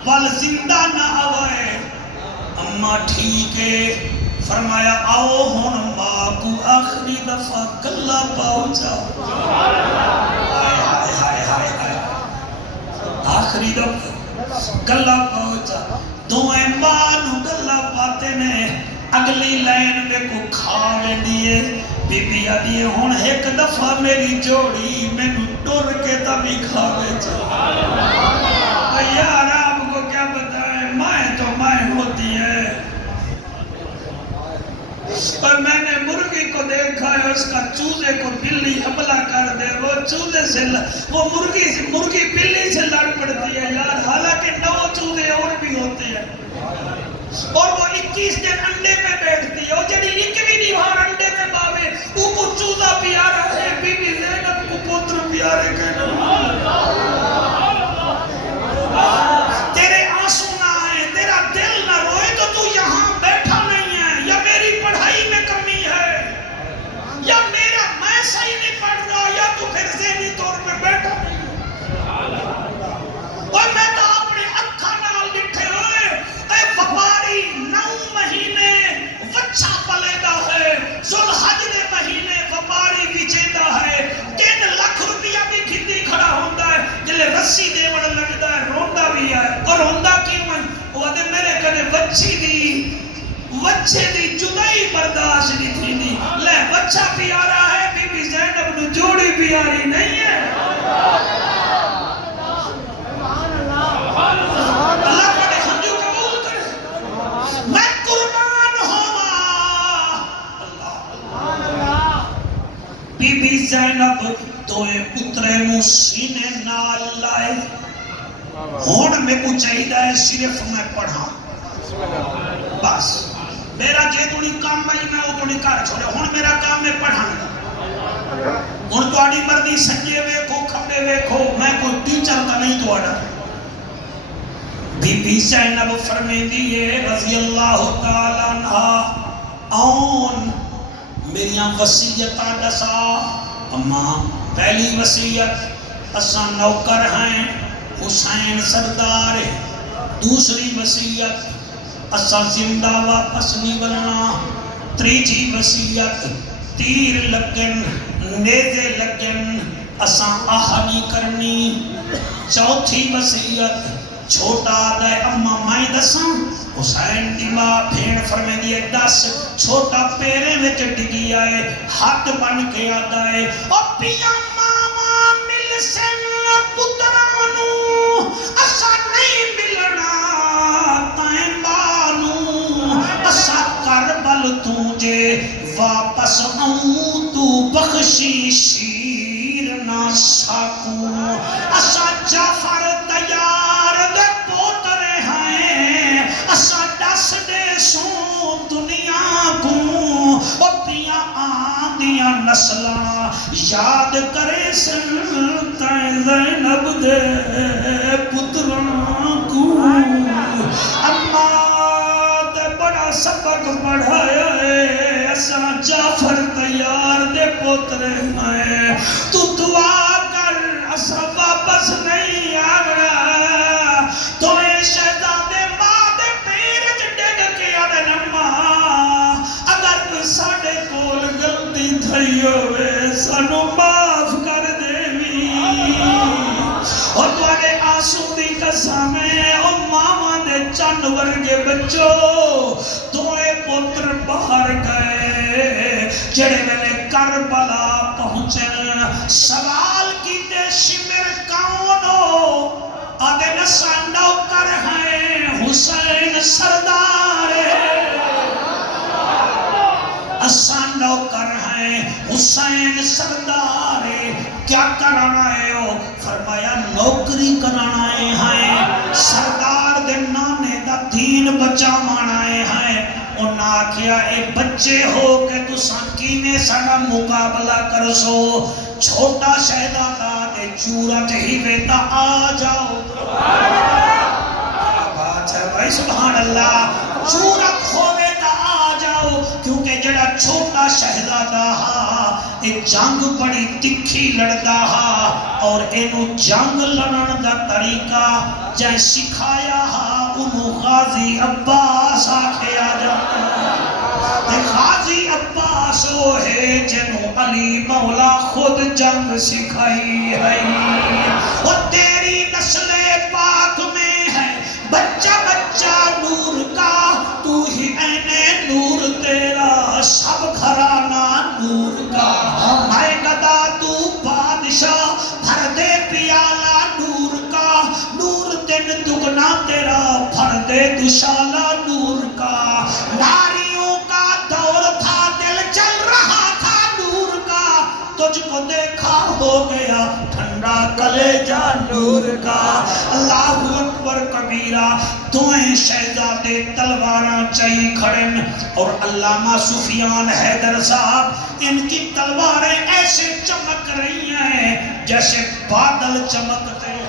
وال زندہ نہ آوائے، اما ٹھیک ہے، فرمایا آؤ ہون ماں کو آخری دفعہ گلہ پاؤ جاؤ، آخری دفعہ گلہ پاؤ جاؤ، دوئے ماں نو گلہ پاتے نے، اگلی لائن میں کو کھاوے دیئے، بی بی آدھیے ہون ایک دفعہ میری جوڑی میں نو ڈر کے تبھی کھاوے جاؤ۔ یار آپ کو کیا بتائیں، مائیں تو مائیں ہوتی ہے، اور میں نے مرغی کو دیکھا ہے، اس کا چوزے کو بلی حملہ کر دے، وہ چوزے سے وہ مرغی بلی سے لڑ پڑتی ہے یار، حالانکہ 9 چوزے اور بھی ہوتے ہیں، اور وہ 21 دن انڈے پہ بیٹھتی ہے، اور جنہی 21 بار انڈے پہ باوے، وہ کو چوزہ پیارا ہے، بی بی زینب کو پوتر پیارے کہنا۔ تیرے آنسو نہ آئے، تیرا دل نہ روئے تو تو یہاں بیٹھا نہیں ہے، یا میری پڑھائی میں کمی ہے، یا میرا میں صحیح نہیں پڑھ رہا، یا تو پھر ذہنی طور پر بیٹھا نہیں ہے۔ اور میں تو اپنے اکھا نال بٹھے ہوئے، اے وپاری 9 مہینے وچھا پلے دا ہے، ذوالحج دے مہینے وپاری بچے دا ہے، 3 لاکھ روپیہ بھی کھتی کھڑا ہوندہ ہے، جلے رسی دے وڑا لگتا ہے، روندہ بھی ہے، اور روندہ کیوں ہے؟ وہ دے میرے کنے وچھے دی جدائی برداشت نہیں تھی دی، لے وچھا پیارا ہے، بی بی زینب نو جوڑی پیاری نہیں ہے۔ اللہ پڑے ہنجو قبول کرے، میں قربان ہوا۔ بی بی زینب توئے پترے مو سینے نال لائے، ہون میں کو چاہیدہ ہے صرف میں پڑھا، بس میرا جے توڑی کام میں وہ توڑی کار چھوڑے، ہون میرا کام میں پڑھانا، ہون تو آڑی مردی سنجے ویکھو کھڑے ویکھو، میں کوئی ٹیچر کا نہیں تو آڑا۔ بی بی زینب فرمے دیئے رضی اللہ تعالیٰ عنہ، آن میریاں وصیتاں دسا، اماں پہلی وصیت اساں نوکر ہیں، حسین سردار، دوسری وصیت اساں زندہ واپس نہیں بننا، تیسری وصیت تیر لگن نیزے لگن اساں آہ نہیں کرنی، چوتھی وصیت چھوٹا دے اماں مائیں دساں، حسین دی ماں بھین فرمے دیئے 10 چھوٹا پیرے میں ڈگی آئے، ہاتھ بن کے آدھا ہے، اور پیا ماما مل سن پترانو اسا نہیں ملنا تائیں بانو، اسا کربل تجھے واپس آؤں تو بخشی شیر نہ ساکوں، اسا جعفر تیار دے پوترے ہیں، اسا دس دے سو دنیا کو، اور پیا آندیاں نسلہ یاد کرے سلطان زینب دے پتران کو، اماں تے بڑا سبق پڑھایا ہے، اسا جعفر تیار دے پوترے ہیں، تو دعا کر اسا واپس نہیں آگرا، تو اے شہزادے ماں دے پیر جڈگ کے آدھے نماں، اگر کوئی ساڑے کول غلطی تھئی ہوئے سانو معاف کر دے بھی، اور تو آگے آنسو دی قسم ہے، او ماما دے چند ورگے بچو دوئے پتر باہر گئے جڑے ویلے کربلا پہنچن سوال کیتے شمر کون ہو آگے نسا نوکر ہیں حسین سردار اسان نوکر ہیں حسین سردار کیا کرانا ہے ہو فرمایا نوکری کرانا ہے سردار دے نانے دا دین بچا مانا ہے انہاں کیا اے بچے ہو کہ تو سانکینے سانا مقابلہ کر سو چھوٹا شہزادہ دے چورت ہی بیتا آ جاؤ کیا بات ہے بھائی سبحان اللہ چورت ہوئے تا آ جاؤ کیونکہ جڑا چھوٹا شہزادہ ایک جنگ بڑی تکھی لڑدا اور اینو جنگ لڑن دا طریقہ جائے سکھایا انہوں غازی عباس آکھے آ جاتا غازی عباس وہ ہے جنہوں علی مولا خود جنگ سکھائی ہے وہ تیری نسل پاک میں ہے بچہ بچہ نور کا تو ہی این نور تیرا سب گھرانہ نور کا میں گدا تو بادشاہ بھر دے پیالہ نور کا نور دن دگنا تیرا بھر دے دشالہ نور کا ناریوں کا دور تھا دل چل رہا تھا نور کا تجھ کو دیکھا ہو گیا ٹھنڈا کلیجہ نور کا اللہ اکبر کبیرہ دوئیں شہزادے تلواراں چاہی کھڑن اور علامہ سفیان حیدر صاحب ان کی تلواریں ایسے چمک رہی ہیں جیسے بادل چمکتے ہیں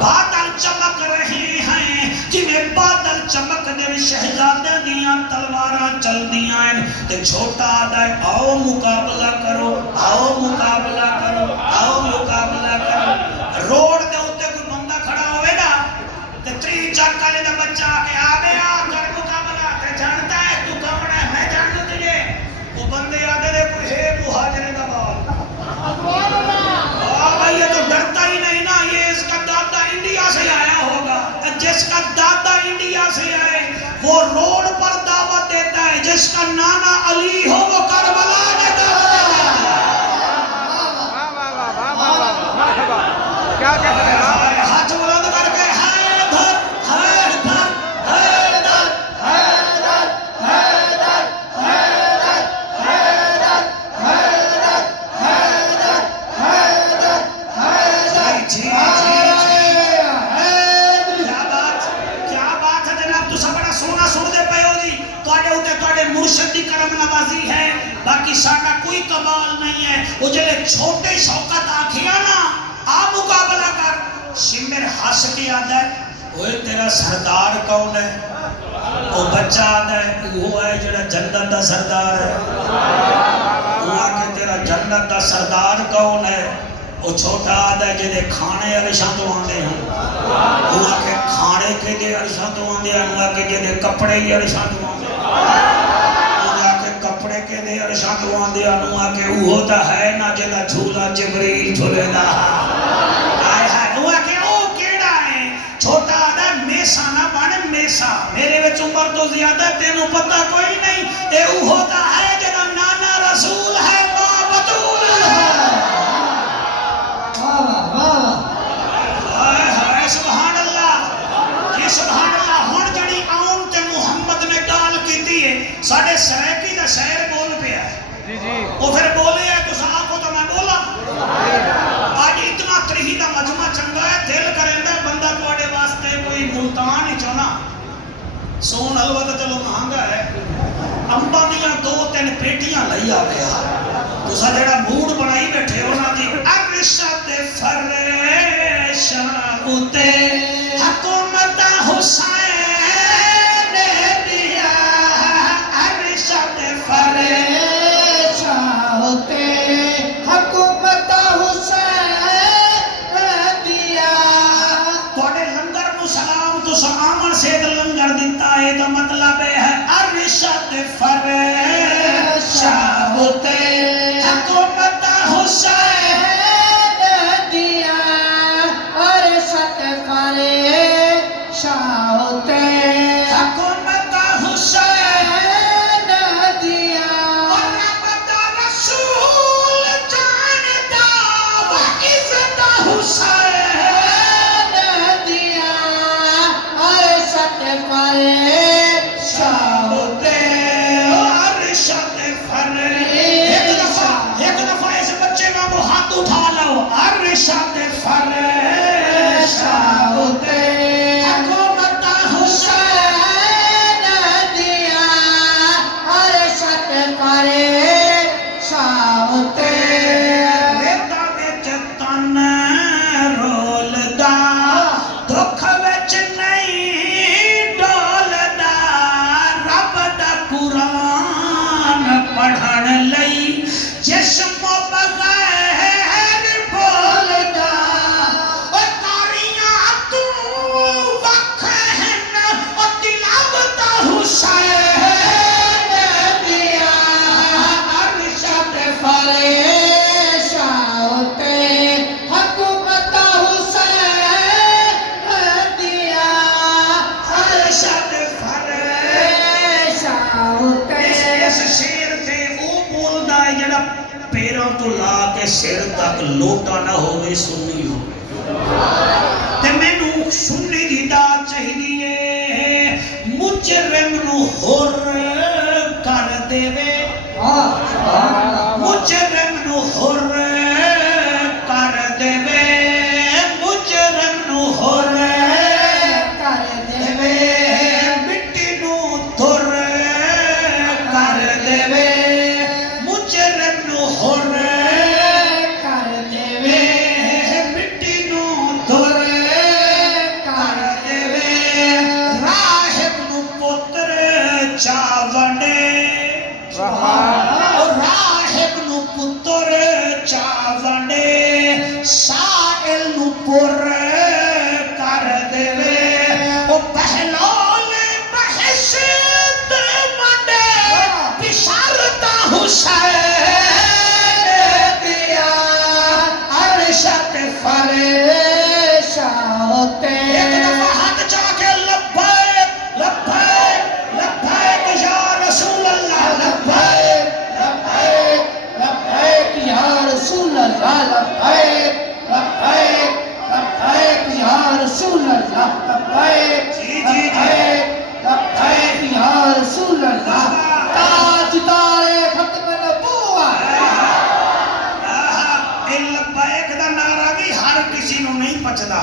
بادل چمک رہے ہیں جنہیں بادل چمک دے شہزادے دیاں تلواراں چل دیاں ہیں تے چھوٹا آدھائے آؤ مقابلہ کرو آؤ مقابلہ کرو آؤ مقابلہ کرو روڈ دے ہوتے کوئی بندہ کھڑا ہوئے نا تے تری چاکالے دا بچہ آکے آبے آ کر مقابلہ تے جانتا ہے تو کون ہے میں جانتا تجھے وہ بندے آدھے دے کوئی ہے مہاجر دا بال یہ تو ڈرتا ہی نہیں نا یہ اس کا دادا انڈیا سے آیا ہوگا جس کا دادا انڈیا سے آئے وہ روڈ پر دعوت دیتا ہے جس کا نانا علی ہو وہ کربلا میں دعوت دیتا ہے کیا کہتے ہیں ہاتھ بلند کر کے حیدر حیدر حیدر حیدر حیدر حیدر حیدر حیدر حیدر حیدر جی جی مرشد دی کرم نوازی ہے باقی ساڑھا کوئی کمال نہیں ہے وہ جلے چھوٹے شوقت آکھیا نا آ مقابلہ کر شمر ہس کے آدھا ہے وہ تیرا سردار کون ہے وہ بچہ آدھا ہے وہ ہے جڑا جنت دا سردار ہے وہ آکے تیرا جنت دا سردار کون ہے وہ چھوٹا آدھا ہے جنہیں کھانے عرشاں تو آندے ہیں وہ آکے کھانے کے دے عرشاں تو آندے ہیں وہ آکے جنہیں کپڑے ہی عرشاں تو آندے ہیں کپڑے کے دے عرشاں تو آندے انہوں کہ وہ ہوتا ہے نا جنہ جھولا جبریل جھولے دا آئے ہے وہ کہ او کیڑا ہے چھوٹا آدھا میسا نہ بانے میسا میرے وچ عمر تو زیادہ تینوں پتہ کوئی نہیں اے وہ ہوتا ہے جنہ نانا رسول ہے ماں بطول ہے آئے سبحان اللہ یہ سبحان اللہ ہون جڑی آن تے محمد نے گال کی دیئے ساڑھے سریکی دا شہر بول پیا ہے وہ پھر بولے ہے تو صاحب کو تو میں بولا آج اتنا ترہی دا مجمع چنگا ہے دل کریں ہے بندہ توڑے واسطے کوئی ملتان ہی چونا سون حلوہ تو چلو مہنگا ہے امبا دیا 2-3 پیٹیاں لئی آوے تو سا جڑا موڈ بنائی بیٹھے ہونا دی ارشد فریشاں اتے حکومت حسین دیا ارشد فریشاں اتے حکومت حسین دیا توڑے لنگر نو سلام تو سامن سے لنگر دیتا ہے تو مطلب ہے ارشد فریشاں اتے حکومت حسین دیا ارشد تے حکومت حسین دیا اور رب دا رسول جاندا و عزت حسین دیا عرشت پر شاوتے عرشت فر ایک دفعہ اس بچے کو ہاتھ اٹھا لو عرشت فر شاوتے حکومت حسین دیا عرشت پر شاوتے ریتا وچ تن رولدا دکھ وچ نہیں ڈولدا رب دا قرآن پڑھن لئی جسم بغیر بولدا او تاریاں تو وکھ ہن او تلاوت حسین دیا عرشت پر شاوتے حکومت حسین دیا عرشت فر شاوتے اس شیر تے او بولدا ہے جڑا پیروں تو لا کے سر تک لوٹا نہ ہوئے سنی ہو تے مینوں سنی دی داد چاہیے مجرم نو حر کر دیوے مجرم نو حر کر دیوے مجرم نو حر کر دیوے مٹی نو دھر کر دیوے مجرم نو حر کر دے مٹی نو دھر کر دیوے راہب نو پتر چاونڈے راہب نو پتر چاونڈے سائل نو پر کر دیوے او پہلول بحثت منڈے بشارتا حسین دیا عرشت فر شاوتے ایک دفعہ ہاتھ چا کے لبیک لبیک لبیک یا رسول اللہ لبیک لبیک لبیک یا رسول اللہ لبیک لبیک لبیک یا رسول اللہ لبیک جی، جی، جی۔ لبیک لبیک یا رسول اللہ تاجدار ختم نبوت لبیک دا نعرہ بھی ہر کسی نو نہیں پچدا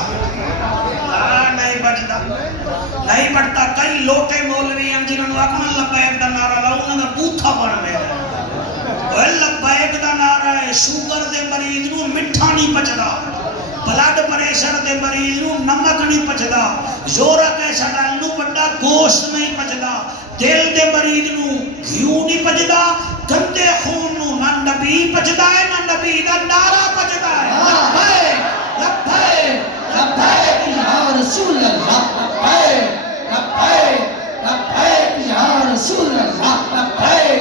نہیں بچدا نہیں بچتا کئی لوٹے مولوی ہیں جنہوں نے آکھنا لبیک دا نعرہ لاؤ انہوں نے بوتھا بن گیا لبیک دا نعرہ ہے شوگر دے مریض نو مٹھا نہیں پچدا بلڈ پریشر دے مریض نو نمک نہیں پچدا زورا کیسا ڈالنو بڑا گوشت نہیں پچدا دل دے مریض نو گھیو نہیں پچدا گندے خون نو نہ نبی پچدا ہے نہ نبی دا نعرہ پچدا ہے لبیک لبیک لبیک یا رسول اللہ لبیک لبیک لبیک یا رسول اللہ لبیک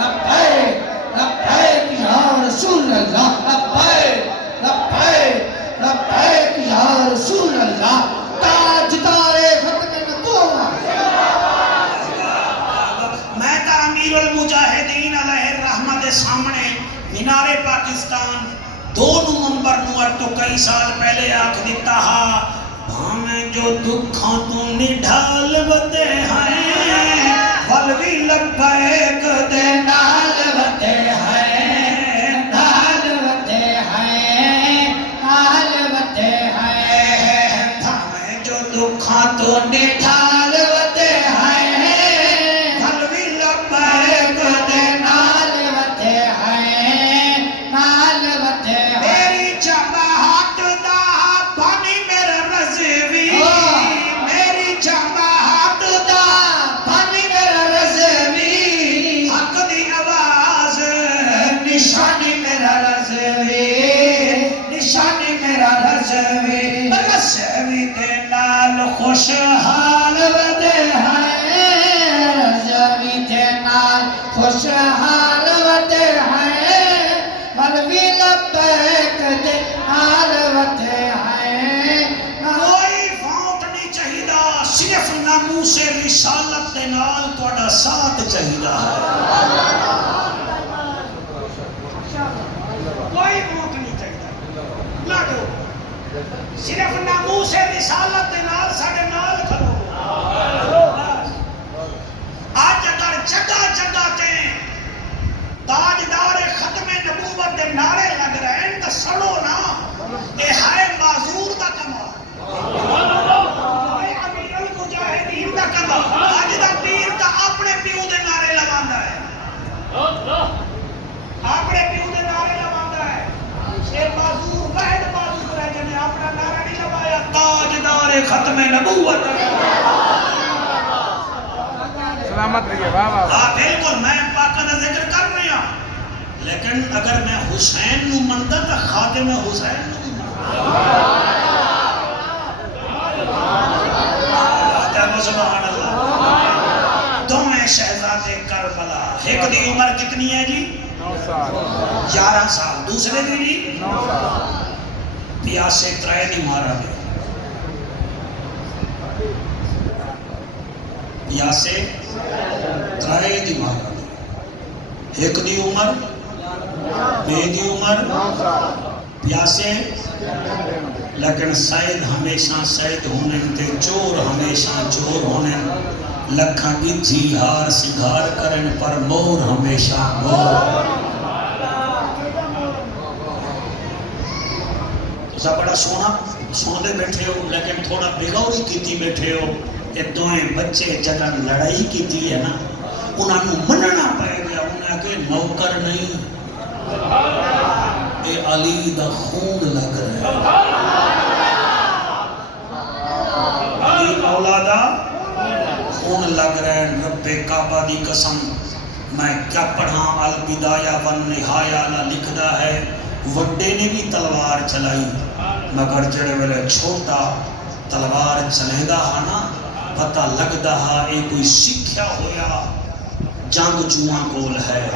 لبیک لبیک یا رسول اللہ لبیک لبیک لبیک یا رسول اللہ تاجدار ختم نبوت میں تا امیر المجاہدین علیہ الرحمہ دے سامنے مینار پاکستان 2 نومبر نو تو کئی سال پہلے آکھ دیتا ہا بھامیں جو دکھاں تو نڈھال ودے ہیں ولوی لبیک دے نال ودے ہیں نال ودے ہیں نال ودے ہیں بھامیں جو دکھاں تو نڈھال ودے ہیں ولوی لبیک دے نال ودے ہیں نال ودے ہیں میری جماعت دا پانی میرا رضوی میری جماعت دا پانی میرا رضوی حق دی آواز نشانی میرا رضوی نشانی میرا رضوی رضوی دے نال خوشحال ودے ہیں رضوی دے نال خوشحال ودے ہیں ملوی لبیک دے نال ودے ہیں کوئی فوٹ نہیں چاہیدہ صرف نام ناموس رسالت دے نال تہاڈا ساتھ چاہیدا ہے کوئی ووٹ نہیں چاہیدا نہ دو صرف ناموس رسالت دے نال ساڈے نال کھلو آج اگر جگہ جگہ تے تاجدار ختم نبوت دے نعرے لگ رہے ہیں تو سڑو نا اے ہے معذور دا کما اے امیر المجاہدین دا کما آج دا پیر دا اپنے پیو دے نعرے لگاندا ہے اپنے پیو دے نعرے لگاندا ہے اے معذور واحد معذور ہے جنہیں اپنا نعرہ نہیں لگایا تاجدار ختم نبوت سلامت رہیے واہ واہ ہاں بالکل میں پاکہ دا ذکر کر رہی ہوں لیکن اگر میں حسین نو مندا تو خاتم حسین نو سبحان اللہ دونوں شہزادے کربلا ایک دی عمر کتنی ہے جی 9 سال 11 سال دوسرے دی جی 9 سال پیاسے ترے دی مارا گیا پیاسے ترے دی مارا گیا ایک دی عمر بے دی عمر 9 سال پیاسے لیکن سید ہمیشہ سید ہونے تے چور ہمیشہ چور ہونے لکھاں گجھی ہار سنگھار کرن پر مور ہمیشہ مور تو بڑا سونا دے بیٹھے ہو لیکن تھوڑا بغوری کیتی بیٹھے ہو یہ دوئیں بچے جگہ لڑائی کیتی ہے نا انہاں نو مننا پائے گیا انہاں کہ نوکر نہیں اے علی دا خون لگ رہا ہے علی مولا دا خون لگ رہا ہے رب کعبہ دی قسم میں کیا پڑھاں البدایہ والنہایہ لا لکھدا ہے وڈے نے بھی تلوار چلائی مگر جڑے ویلے چھوٹا تلوار چلیندہ ہا نا پتہ لگدا ہا اے کوئی سکھیا ہویا جنگ جوہاں کول ہے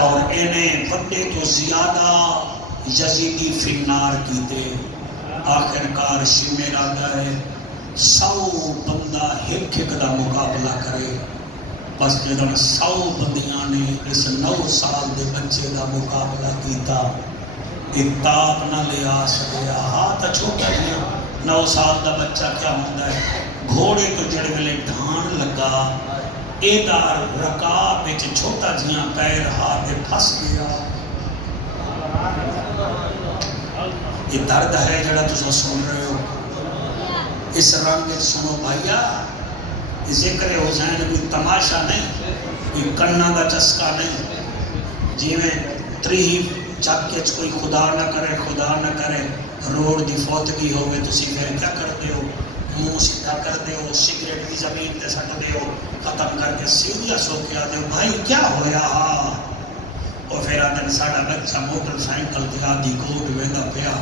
اور انہیں بڑے تو زیادہ یزیدی فنار کیتے آخرکار شمیرہ گئے 100 بندہ ایک دا مقابلہ کرے بس جدن 100 بندیاں نے اس 9 سال دے بچے دا مقابلہ کیتا اتاب نہ لیا سکیا ہاتھ چھوٹا گیا 9 سال دا بچہ کیا ہوندہ ہے گھوڑے تو جڑے ملے ڈھان لگا ایدار رکاب بیچ چھوٹا جیاں پیر ہاتھ پھس گیا یہ درد ہے جڑا تُسا سن رہے ہو اس رنگ سنو بھائیا ذکر حسین کوئی تماشا نہیں کوئی کنہ دا چسکا نہیں جی میں تریف چاکیچ کوئی خدا نہ کرے روڑ دی فوتگی ہوئے تُسی پھر کیا کرتے ہو منہ سیدھا کرتے ہو سگریٹ بھی زمین تے سکتے ہو ختم کر کے سیریس ہو کے آتے ہو بھائی کیا ہویا اور پھر آدھے ساڑھا بچہ موٹر سائنکل تے آدھی کوٹ ویدہ پیا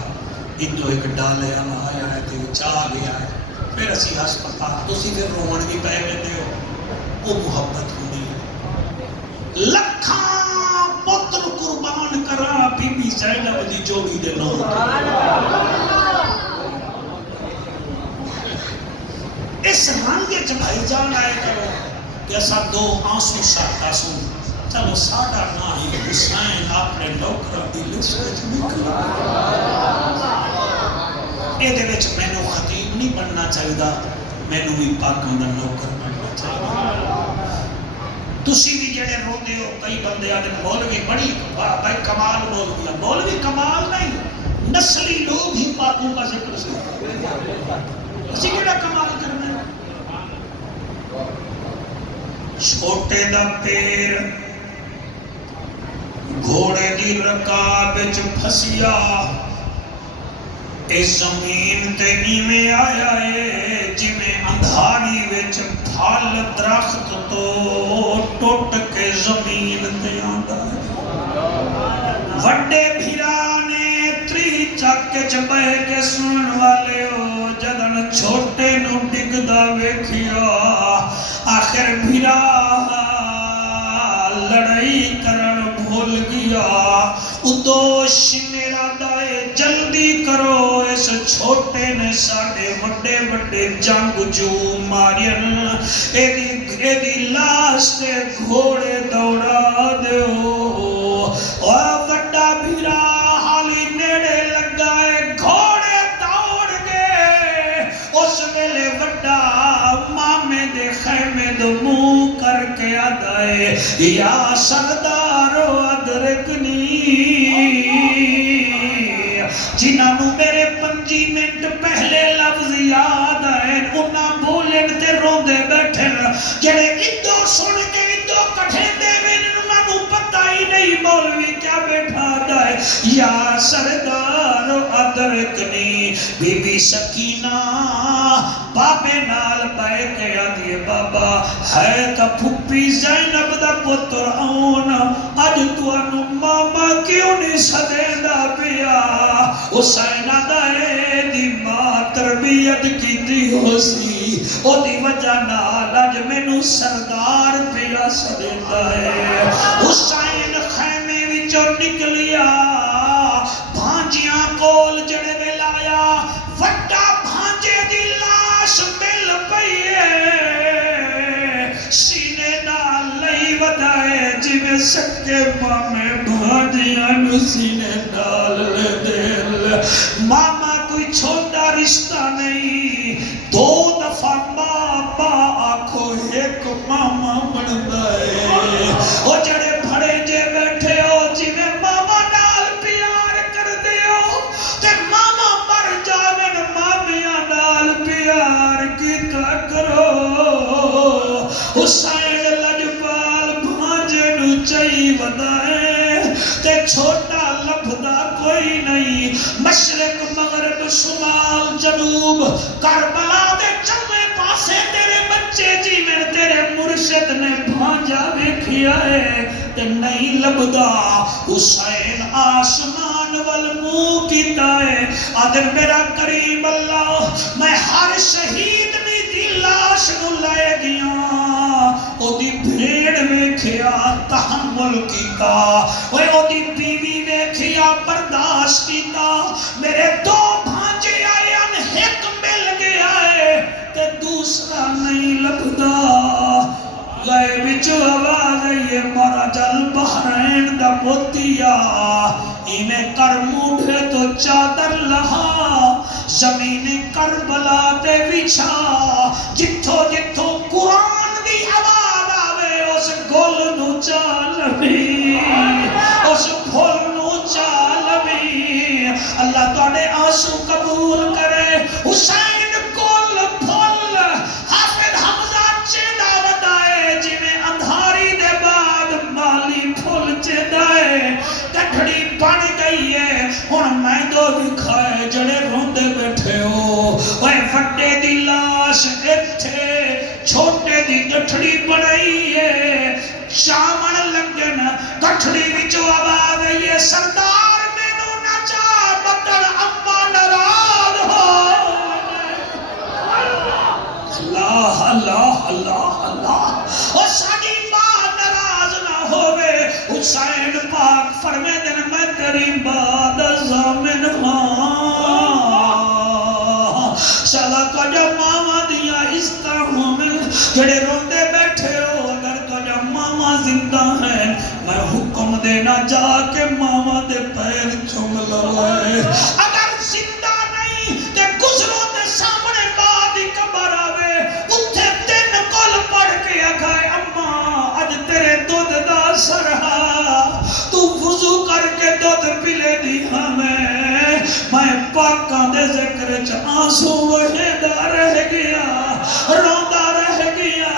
ادھو ایک ڈالے ہم آیا ہے تے وہ چاہ گیا ہے پھر اسی ہسپتال تسی پھر رومن بھی پہ لیتے ہو وہ محبت ہوئی ہے لکھاں پتر قربان کرا بی بی زینب دی جوڑی دے نام اس رنگ چ بھائی جان آئے کرو کہ ایسا 2 آنسو سرتا سوں چلو ساڑھا نہ ہی حسین اپنے نوکرہ دی لسٹ نکلا اے دے وچ میں نو خطیب نہیں بننا چاہیدا میں نو بھی پاکاں دا نوکر بننا چاہیدا تسی بھی جڑے روندے ہو کئی بندے آدھے مولوی بڑی بھائی کمال مولوی مولوی کمال نہیں نسلی لوگ ہی پاکوں کا ذکر سے اسی کیڑا کمال کرنا چھوٹے دا پیر گھوڑے دی رکاب وچ پھسیا اس زمین تے نیویں آیا ہے جویں اندھاری وچ پھل درخت تو ٹوٹ کے زمین تے آندا وڈے بھیرا نے تری چک چ بہ کے سنن والے ہو جدن چھوٹے نو ڈگدا ویکھیا آخر بھیرا لڑائی کرن بھول گیا ادوش میرا دائے جلدی کرو اس چھوٹے نے ساڑے وڈے وڈے جنگ جو مارین ایدی لاش تے گھوڑے دوڑا دیو وڈا بھیرا حالی نیڑے لگائے گھوڑے دوڑ گئے اس ویلے وڈا مامے دے خیمے دو منہ کر کے آدائے یا سردارو ادرکنی جنہاں نو میرے 5 منٹ پہلے لفظ یاد آئے انہاں بھولن تے روندے بیٹھن جڑے ادو سن کے ادو کٹھے دے وین انہاں نو پتہ ہی نہیں مولوی کیا بیٹھا دائے یا سردار ادرکنی بی بی سکینہ بابے نال پائے کے آدھئے بابا ہے تا پھپی زینب دا پتر آن اج تو انو ماما کیوں نہیں سدیندہ پیا حسینہ دائے دی ماں تربیت کی دی ہو سی او دی وجہ نال اج میں نو سردار پیا سدیندہ ہے حسین خیمے وچوں نکلیا بھانجیاں کول جڑے ویلایا وڈا بھانجے دی لاش مل پئیے سینے نال لئی ودائے جویں سکے مامے بھانجیاں نو سینے نال لے دل ماما کوئی چھوٹا رشتہ نہیں 2 دفعہ ماما آکھو ایک ماما بندائے او جڑے بھڑے جے بیٹھے ہو جویں ماما نال پیار کر دیو تے ماما مر جاویں مامیاں نال پیار کیتا کرو حسین لجپال بھانجے نو چائی ودائے تے چھوٹا لبھدا کوئی نہیں مشرق مغرب شمال جنوب کربلا دے چلے پاسے تیرے بچے جیویں تیرے مرشد نے بھانجا ویکھیا ہے تے نہیں لبدا حسین آسمان والمو کیتا ہے آدھر میرا کریم اللہ میں ہر شہید نہیں دی لاش نو لائے گیا او دی بھیڑ ویکھیا تحمل کیتا او دی بیوی ویکھیا برداشت کیتا میرے 2 بھانجے آئے ایک مل گیا ہے تے دوسرا نہیں لبدا گئے بچو آواز یہ مارا جل بحرین دا پوتیا ایمیں کر موڑے تو چادر لہا زمین کربلا تے وچھا جتھو جتھو قرآن دی آواز آوے اس گل نو چالوی اس پھول نو چالوی اللہ توڑے آنسو قبول کرے حسین گل پھول حافظ حمزہ چیدہ ودائے جنہیں اندھاری دے بعد مالی پھول چیدائے کٹھڑی بن گئی ہے اور میں دو دکھائے جڑے روندے بیٹھے ہو وہ فٹے دی لاش اتھے چھوٹے دی کٹھڑی بنائی ہے شامن لگن کٹھڑی وچو آواز یہ سردار میں نو نچا بطر اما نراض ہو اللہ اللہ اللہ اللہ اور ساڑی ماں نراض نہ ہوئے حسین پاک فرمے دن میں تیری باد زامن ہاں شالا کا جب ماما دیا استاہوں میں جڑے روندے بیٹھے ہو اگر تو جب ماما زندہ ہے میں حکم دینا جا کے ماما دے پیر چوم لوائے اگر زندہ نہیں تے گزروں دے سامنے بادی کبر آوے اتھے 3 کول پڑھ کے اگھائے اماں اج تیرے دودھ دا سرہا تو وضو کر کے دودھ پلے دی ہمیں میں پاکاں دے ذکر چ آنسو وہیدہ رہ گیا روندہ رہ گیا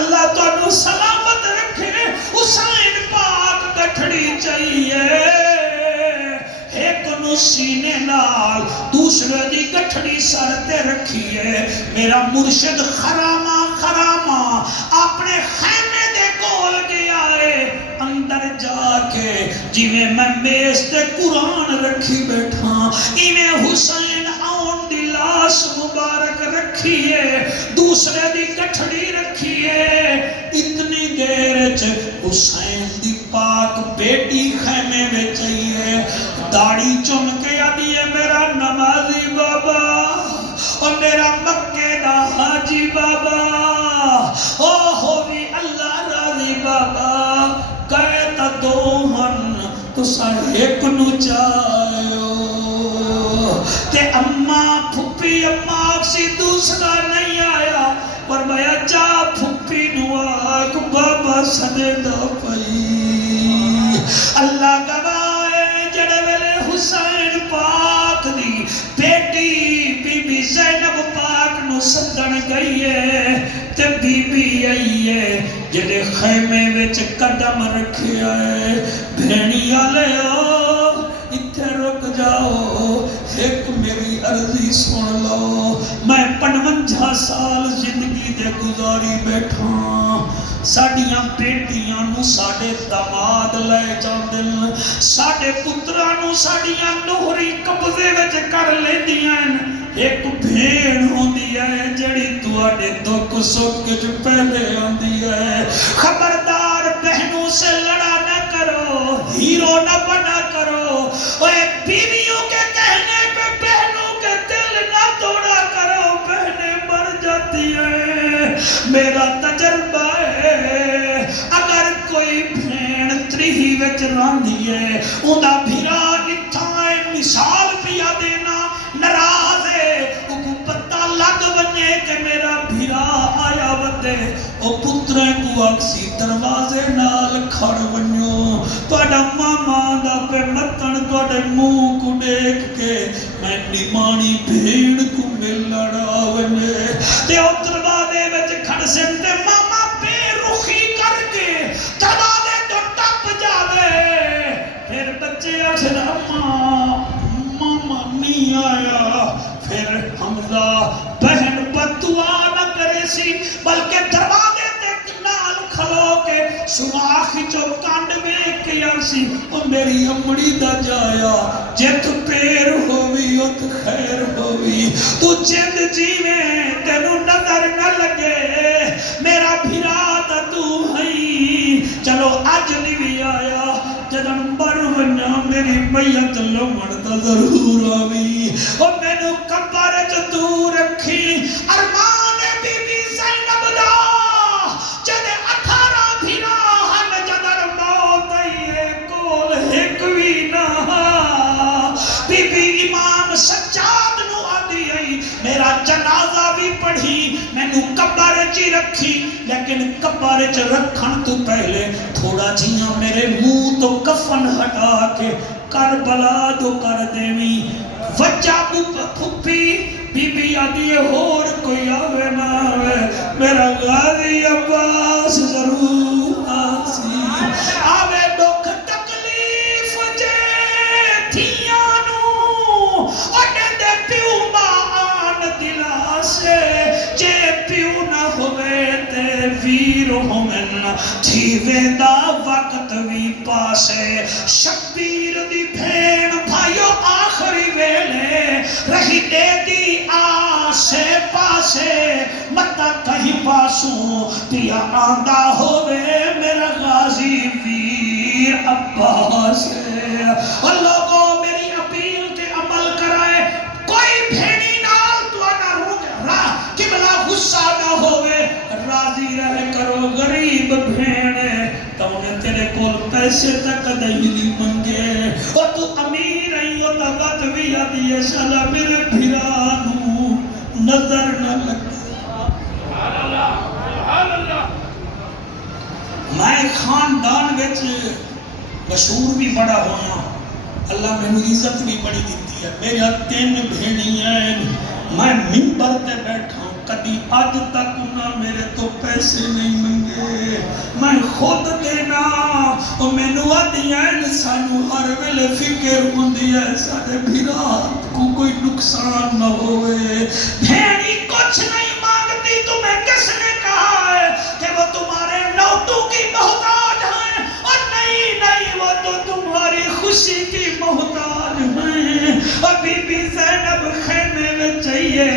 اللہ تو انو سلامت رکھے حسین پاک کٹھڑی چاہیے ایک نو سینے نال دوسرے دی کٹھڑی سر تے رکھیے میرا مرشد خرامہ خرامہ اپنے خیمے دے کول گیا ہے اندر جا کے جویں میں میز تے قرآن رکھی بیٹھا ایویں حسین آن دی لاش مبارک رکھیے دوسرے دی کٹھڑی رکھیے اتنی دیر حسین دی پاک بیٹی خیمے میں چاہیے حاجی بابا او ہووی اللہ راضی بابا کہتا دوہن تسا ایک نو چاہو تے اماں پھپی اماں اکسی دوسرا نہیں آیا فرمایا جا پھپی نو آگ بابا سدے دا پئی اللہ گواہ ہے جڑے ویلے حسین پاک دی بیٹی بی بی زینب پاک نو سدن گئی ہے تے بی بی آئی ہے جڑے خیمے وچ قدم رکھیا ہے بھینی آلے آؤ اتھے رک جاؤ ایک میری عرضی سن لو میں 55 سال زندگی دے گزاری بیٹھا ساڑیاں بیٹیاں نو ساڑے داماد لے جاندن ساڑے پترہ نو ساڑیاں نوہری قبضے وچ کر لے دیاں ایک بھیڑ ہوں دی ہے جڑی تواڈے دکھ سکھ جو پہلے ہوں دی ہے خبردار بہنوں سے لڑا نہ کرو ہیرو نہ بنا کرو اوے بیویوں کے کہنے پہ بہنوں کے دل نہ توڑا کرو بہنیں مر جاتی ہیں میرا تجربہ ہے اگر کوئی بھین تریہی وچ راندی ہے اُندا بھیرا اتھائے مثال پیا دینا نراز ہے اُکو پتہ لگ بنے کہ میرا بھیرا آیا بندے او پتریں کو اکسی دروازے نال کھڑ بنیو توڑا ماما دا پہ متن توڑے منہ کو دیکھ کے میں نمانی بھیڑ کو مل لڑا بنے تے او دروازے وچ کھڑ سکتے ماما بے رخی کر کے دروازے تو ٹپ جاوے پھر بچے اچھر ماما نہیں آیا پھر حمزہ بہن بدعا نہ کرے سی بلکہ دروازے تے نال کھلو کے سراخ جو کانڈ میں کیا سی او میری امڑی دا جایا جت پیر ہوئی ات خیر ہوئی تو جند جیوے تینو نظر نہ لگے میرا بھیرا دا تو ہئی چلو آج نہیں بھی آیا جدن مر ونیا میری میت لمن تا ضرور آوی او میں نو قبر جو تو رکھی ارمان بی بی زینب دا جدے 18 بھیرا ہن جدن موت آئیے کول ہکوی نہ بی بی امام سجاد نو آدھی آئی میرا جنازہ بھی پڑھی میں نو قبر چی رکھی لیکن قبر چ رکھن تو پہلے تھوڑا جیاں میرے منہ تو کفن ہٹا کے کربلا تو کر دیوی وجہ پھپی بی بی آدھی ہور کوئی آوے نہ آوے میرا غازی عباس ضرور آسی آوے دکھ تکلیف جے تھیانو اڈے دے پیو آن دلا سے جے پیو نہ ہوئے تے ویر ہومن تھیوے دا وقت بھی پاسے شبیر دی بھین بھائیو آخری ویلے رہی دے دی آسے پاسے متا کہیں پاسوں پیا آندہ ہوئے میرا غازی ویر عباس اور لوگوں میری اپیل کے عمل کرائے کوئی بھینی نال تو انا راہ قبلہ غصہ نہ ہوئے راضی رہ کرو غریب بھینے تو انہیں تیرے کول پیسے تک نہیں منگے اور تو امیر رہی ہو تو وقت بھی آدھی ہے شالا میرے بھیرانوں نظر نہ لگے میں خاندان وچ مشہور بھی بڑا ہویا اللہ میں نے عزت بھی بڑی دیتی ہے میرا 3 بھینیاں میں منبر تے بیٹھا ہوں کدی آج تک نہ میرے تو پیسے نہیں منگے میں خود دینا اور میں نو آدھیاں سانو ہر ویلے فکر ہوندی ہے سارے بھیرات کو کوئی نقصان نہ ہوئے بھینی کچھ نہیں مانگتی تمہیں کس نے کہا ہے کہ وہ تمہارے نوٹوں کی محتاج ہیں اور نہیں وہ تو تمہاری خوشی کی محتاج ہیں اور بی بی زینب خیمے میں چاہیے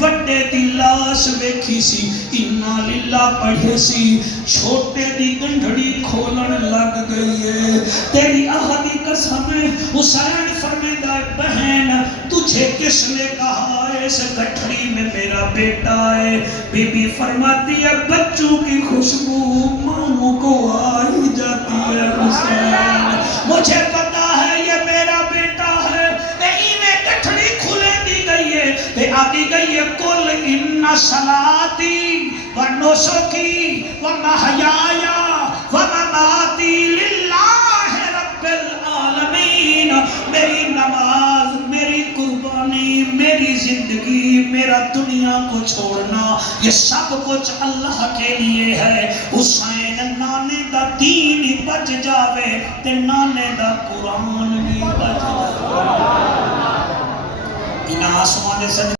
وڈے دی لاش ویکھی سی انا للہ پڑھے سی چھوٹے دی گنڈھڑی کھولن لگ گئی ہے تیری احدی قسم حسین فرمیدہ بہن تجھے کس نے کہا ہے اس گٹھڑی میں میرا بیٹا ہے. بی بی فرماتی ہے بچوں کی خوشبو ماں کو آئی جاتی ہے. حسین مجھے پتا ہے یہ میرا بیٹا ہے. میں گٹھڑی کھلے دی گئی ہے تے آدھی گئی ہے کل ان صلاتی و نسکی و محیایا و مماتی للہ رب العالمین. میری نماز، میری قربانی، میری زندگی، میرا دنیا کو چھوڑنا، یہ سب کچھ اللہ کے لیے ہے. حسین نانے دا دین ہی بچ جاوے تے نانے دا قرآن بھی بچ جاوے. ان آسمان سے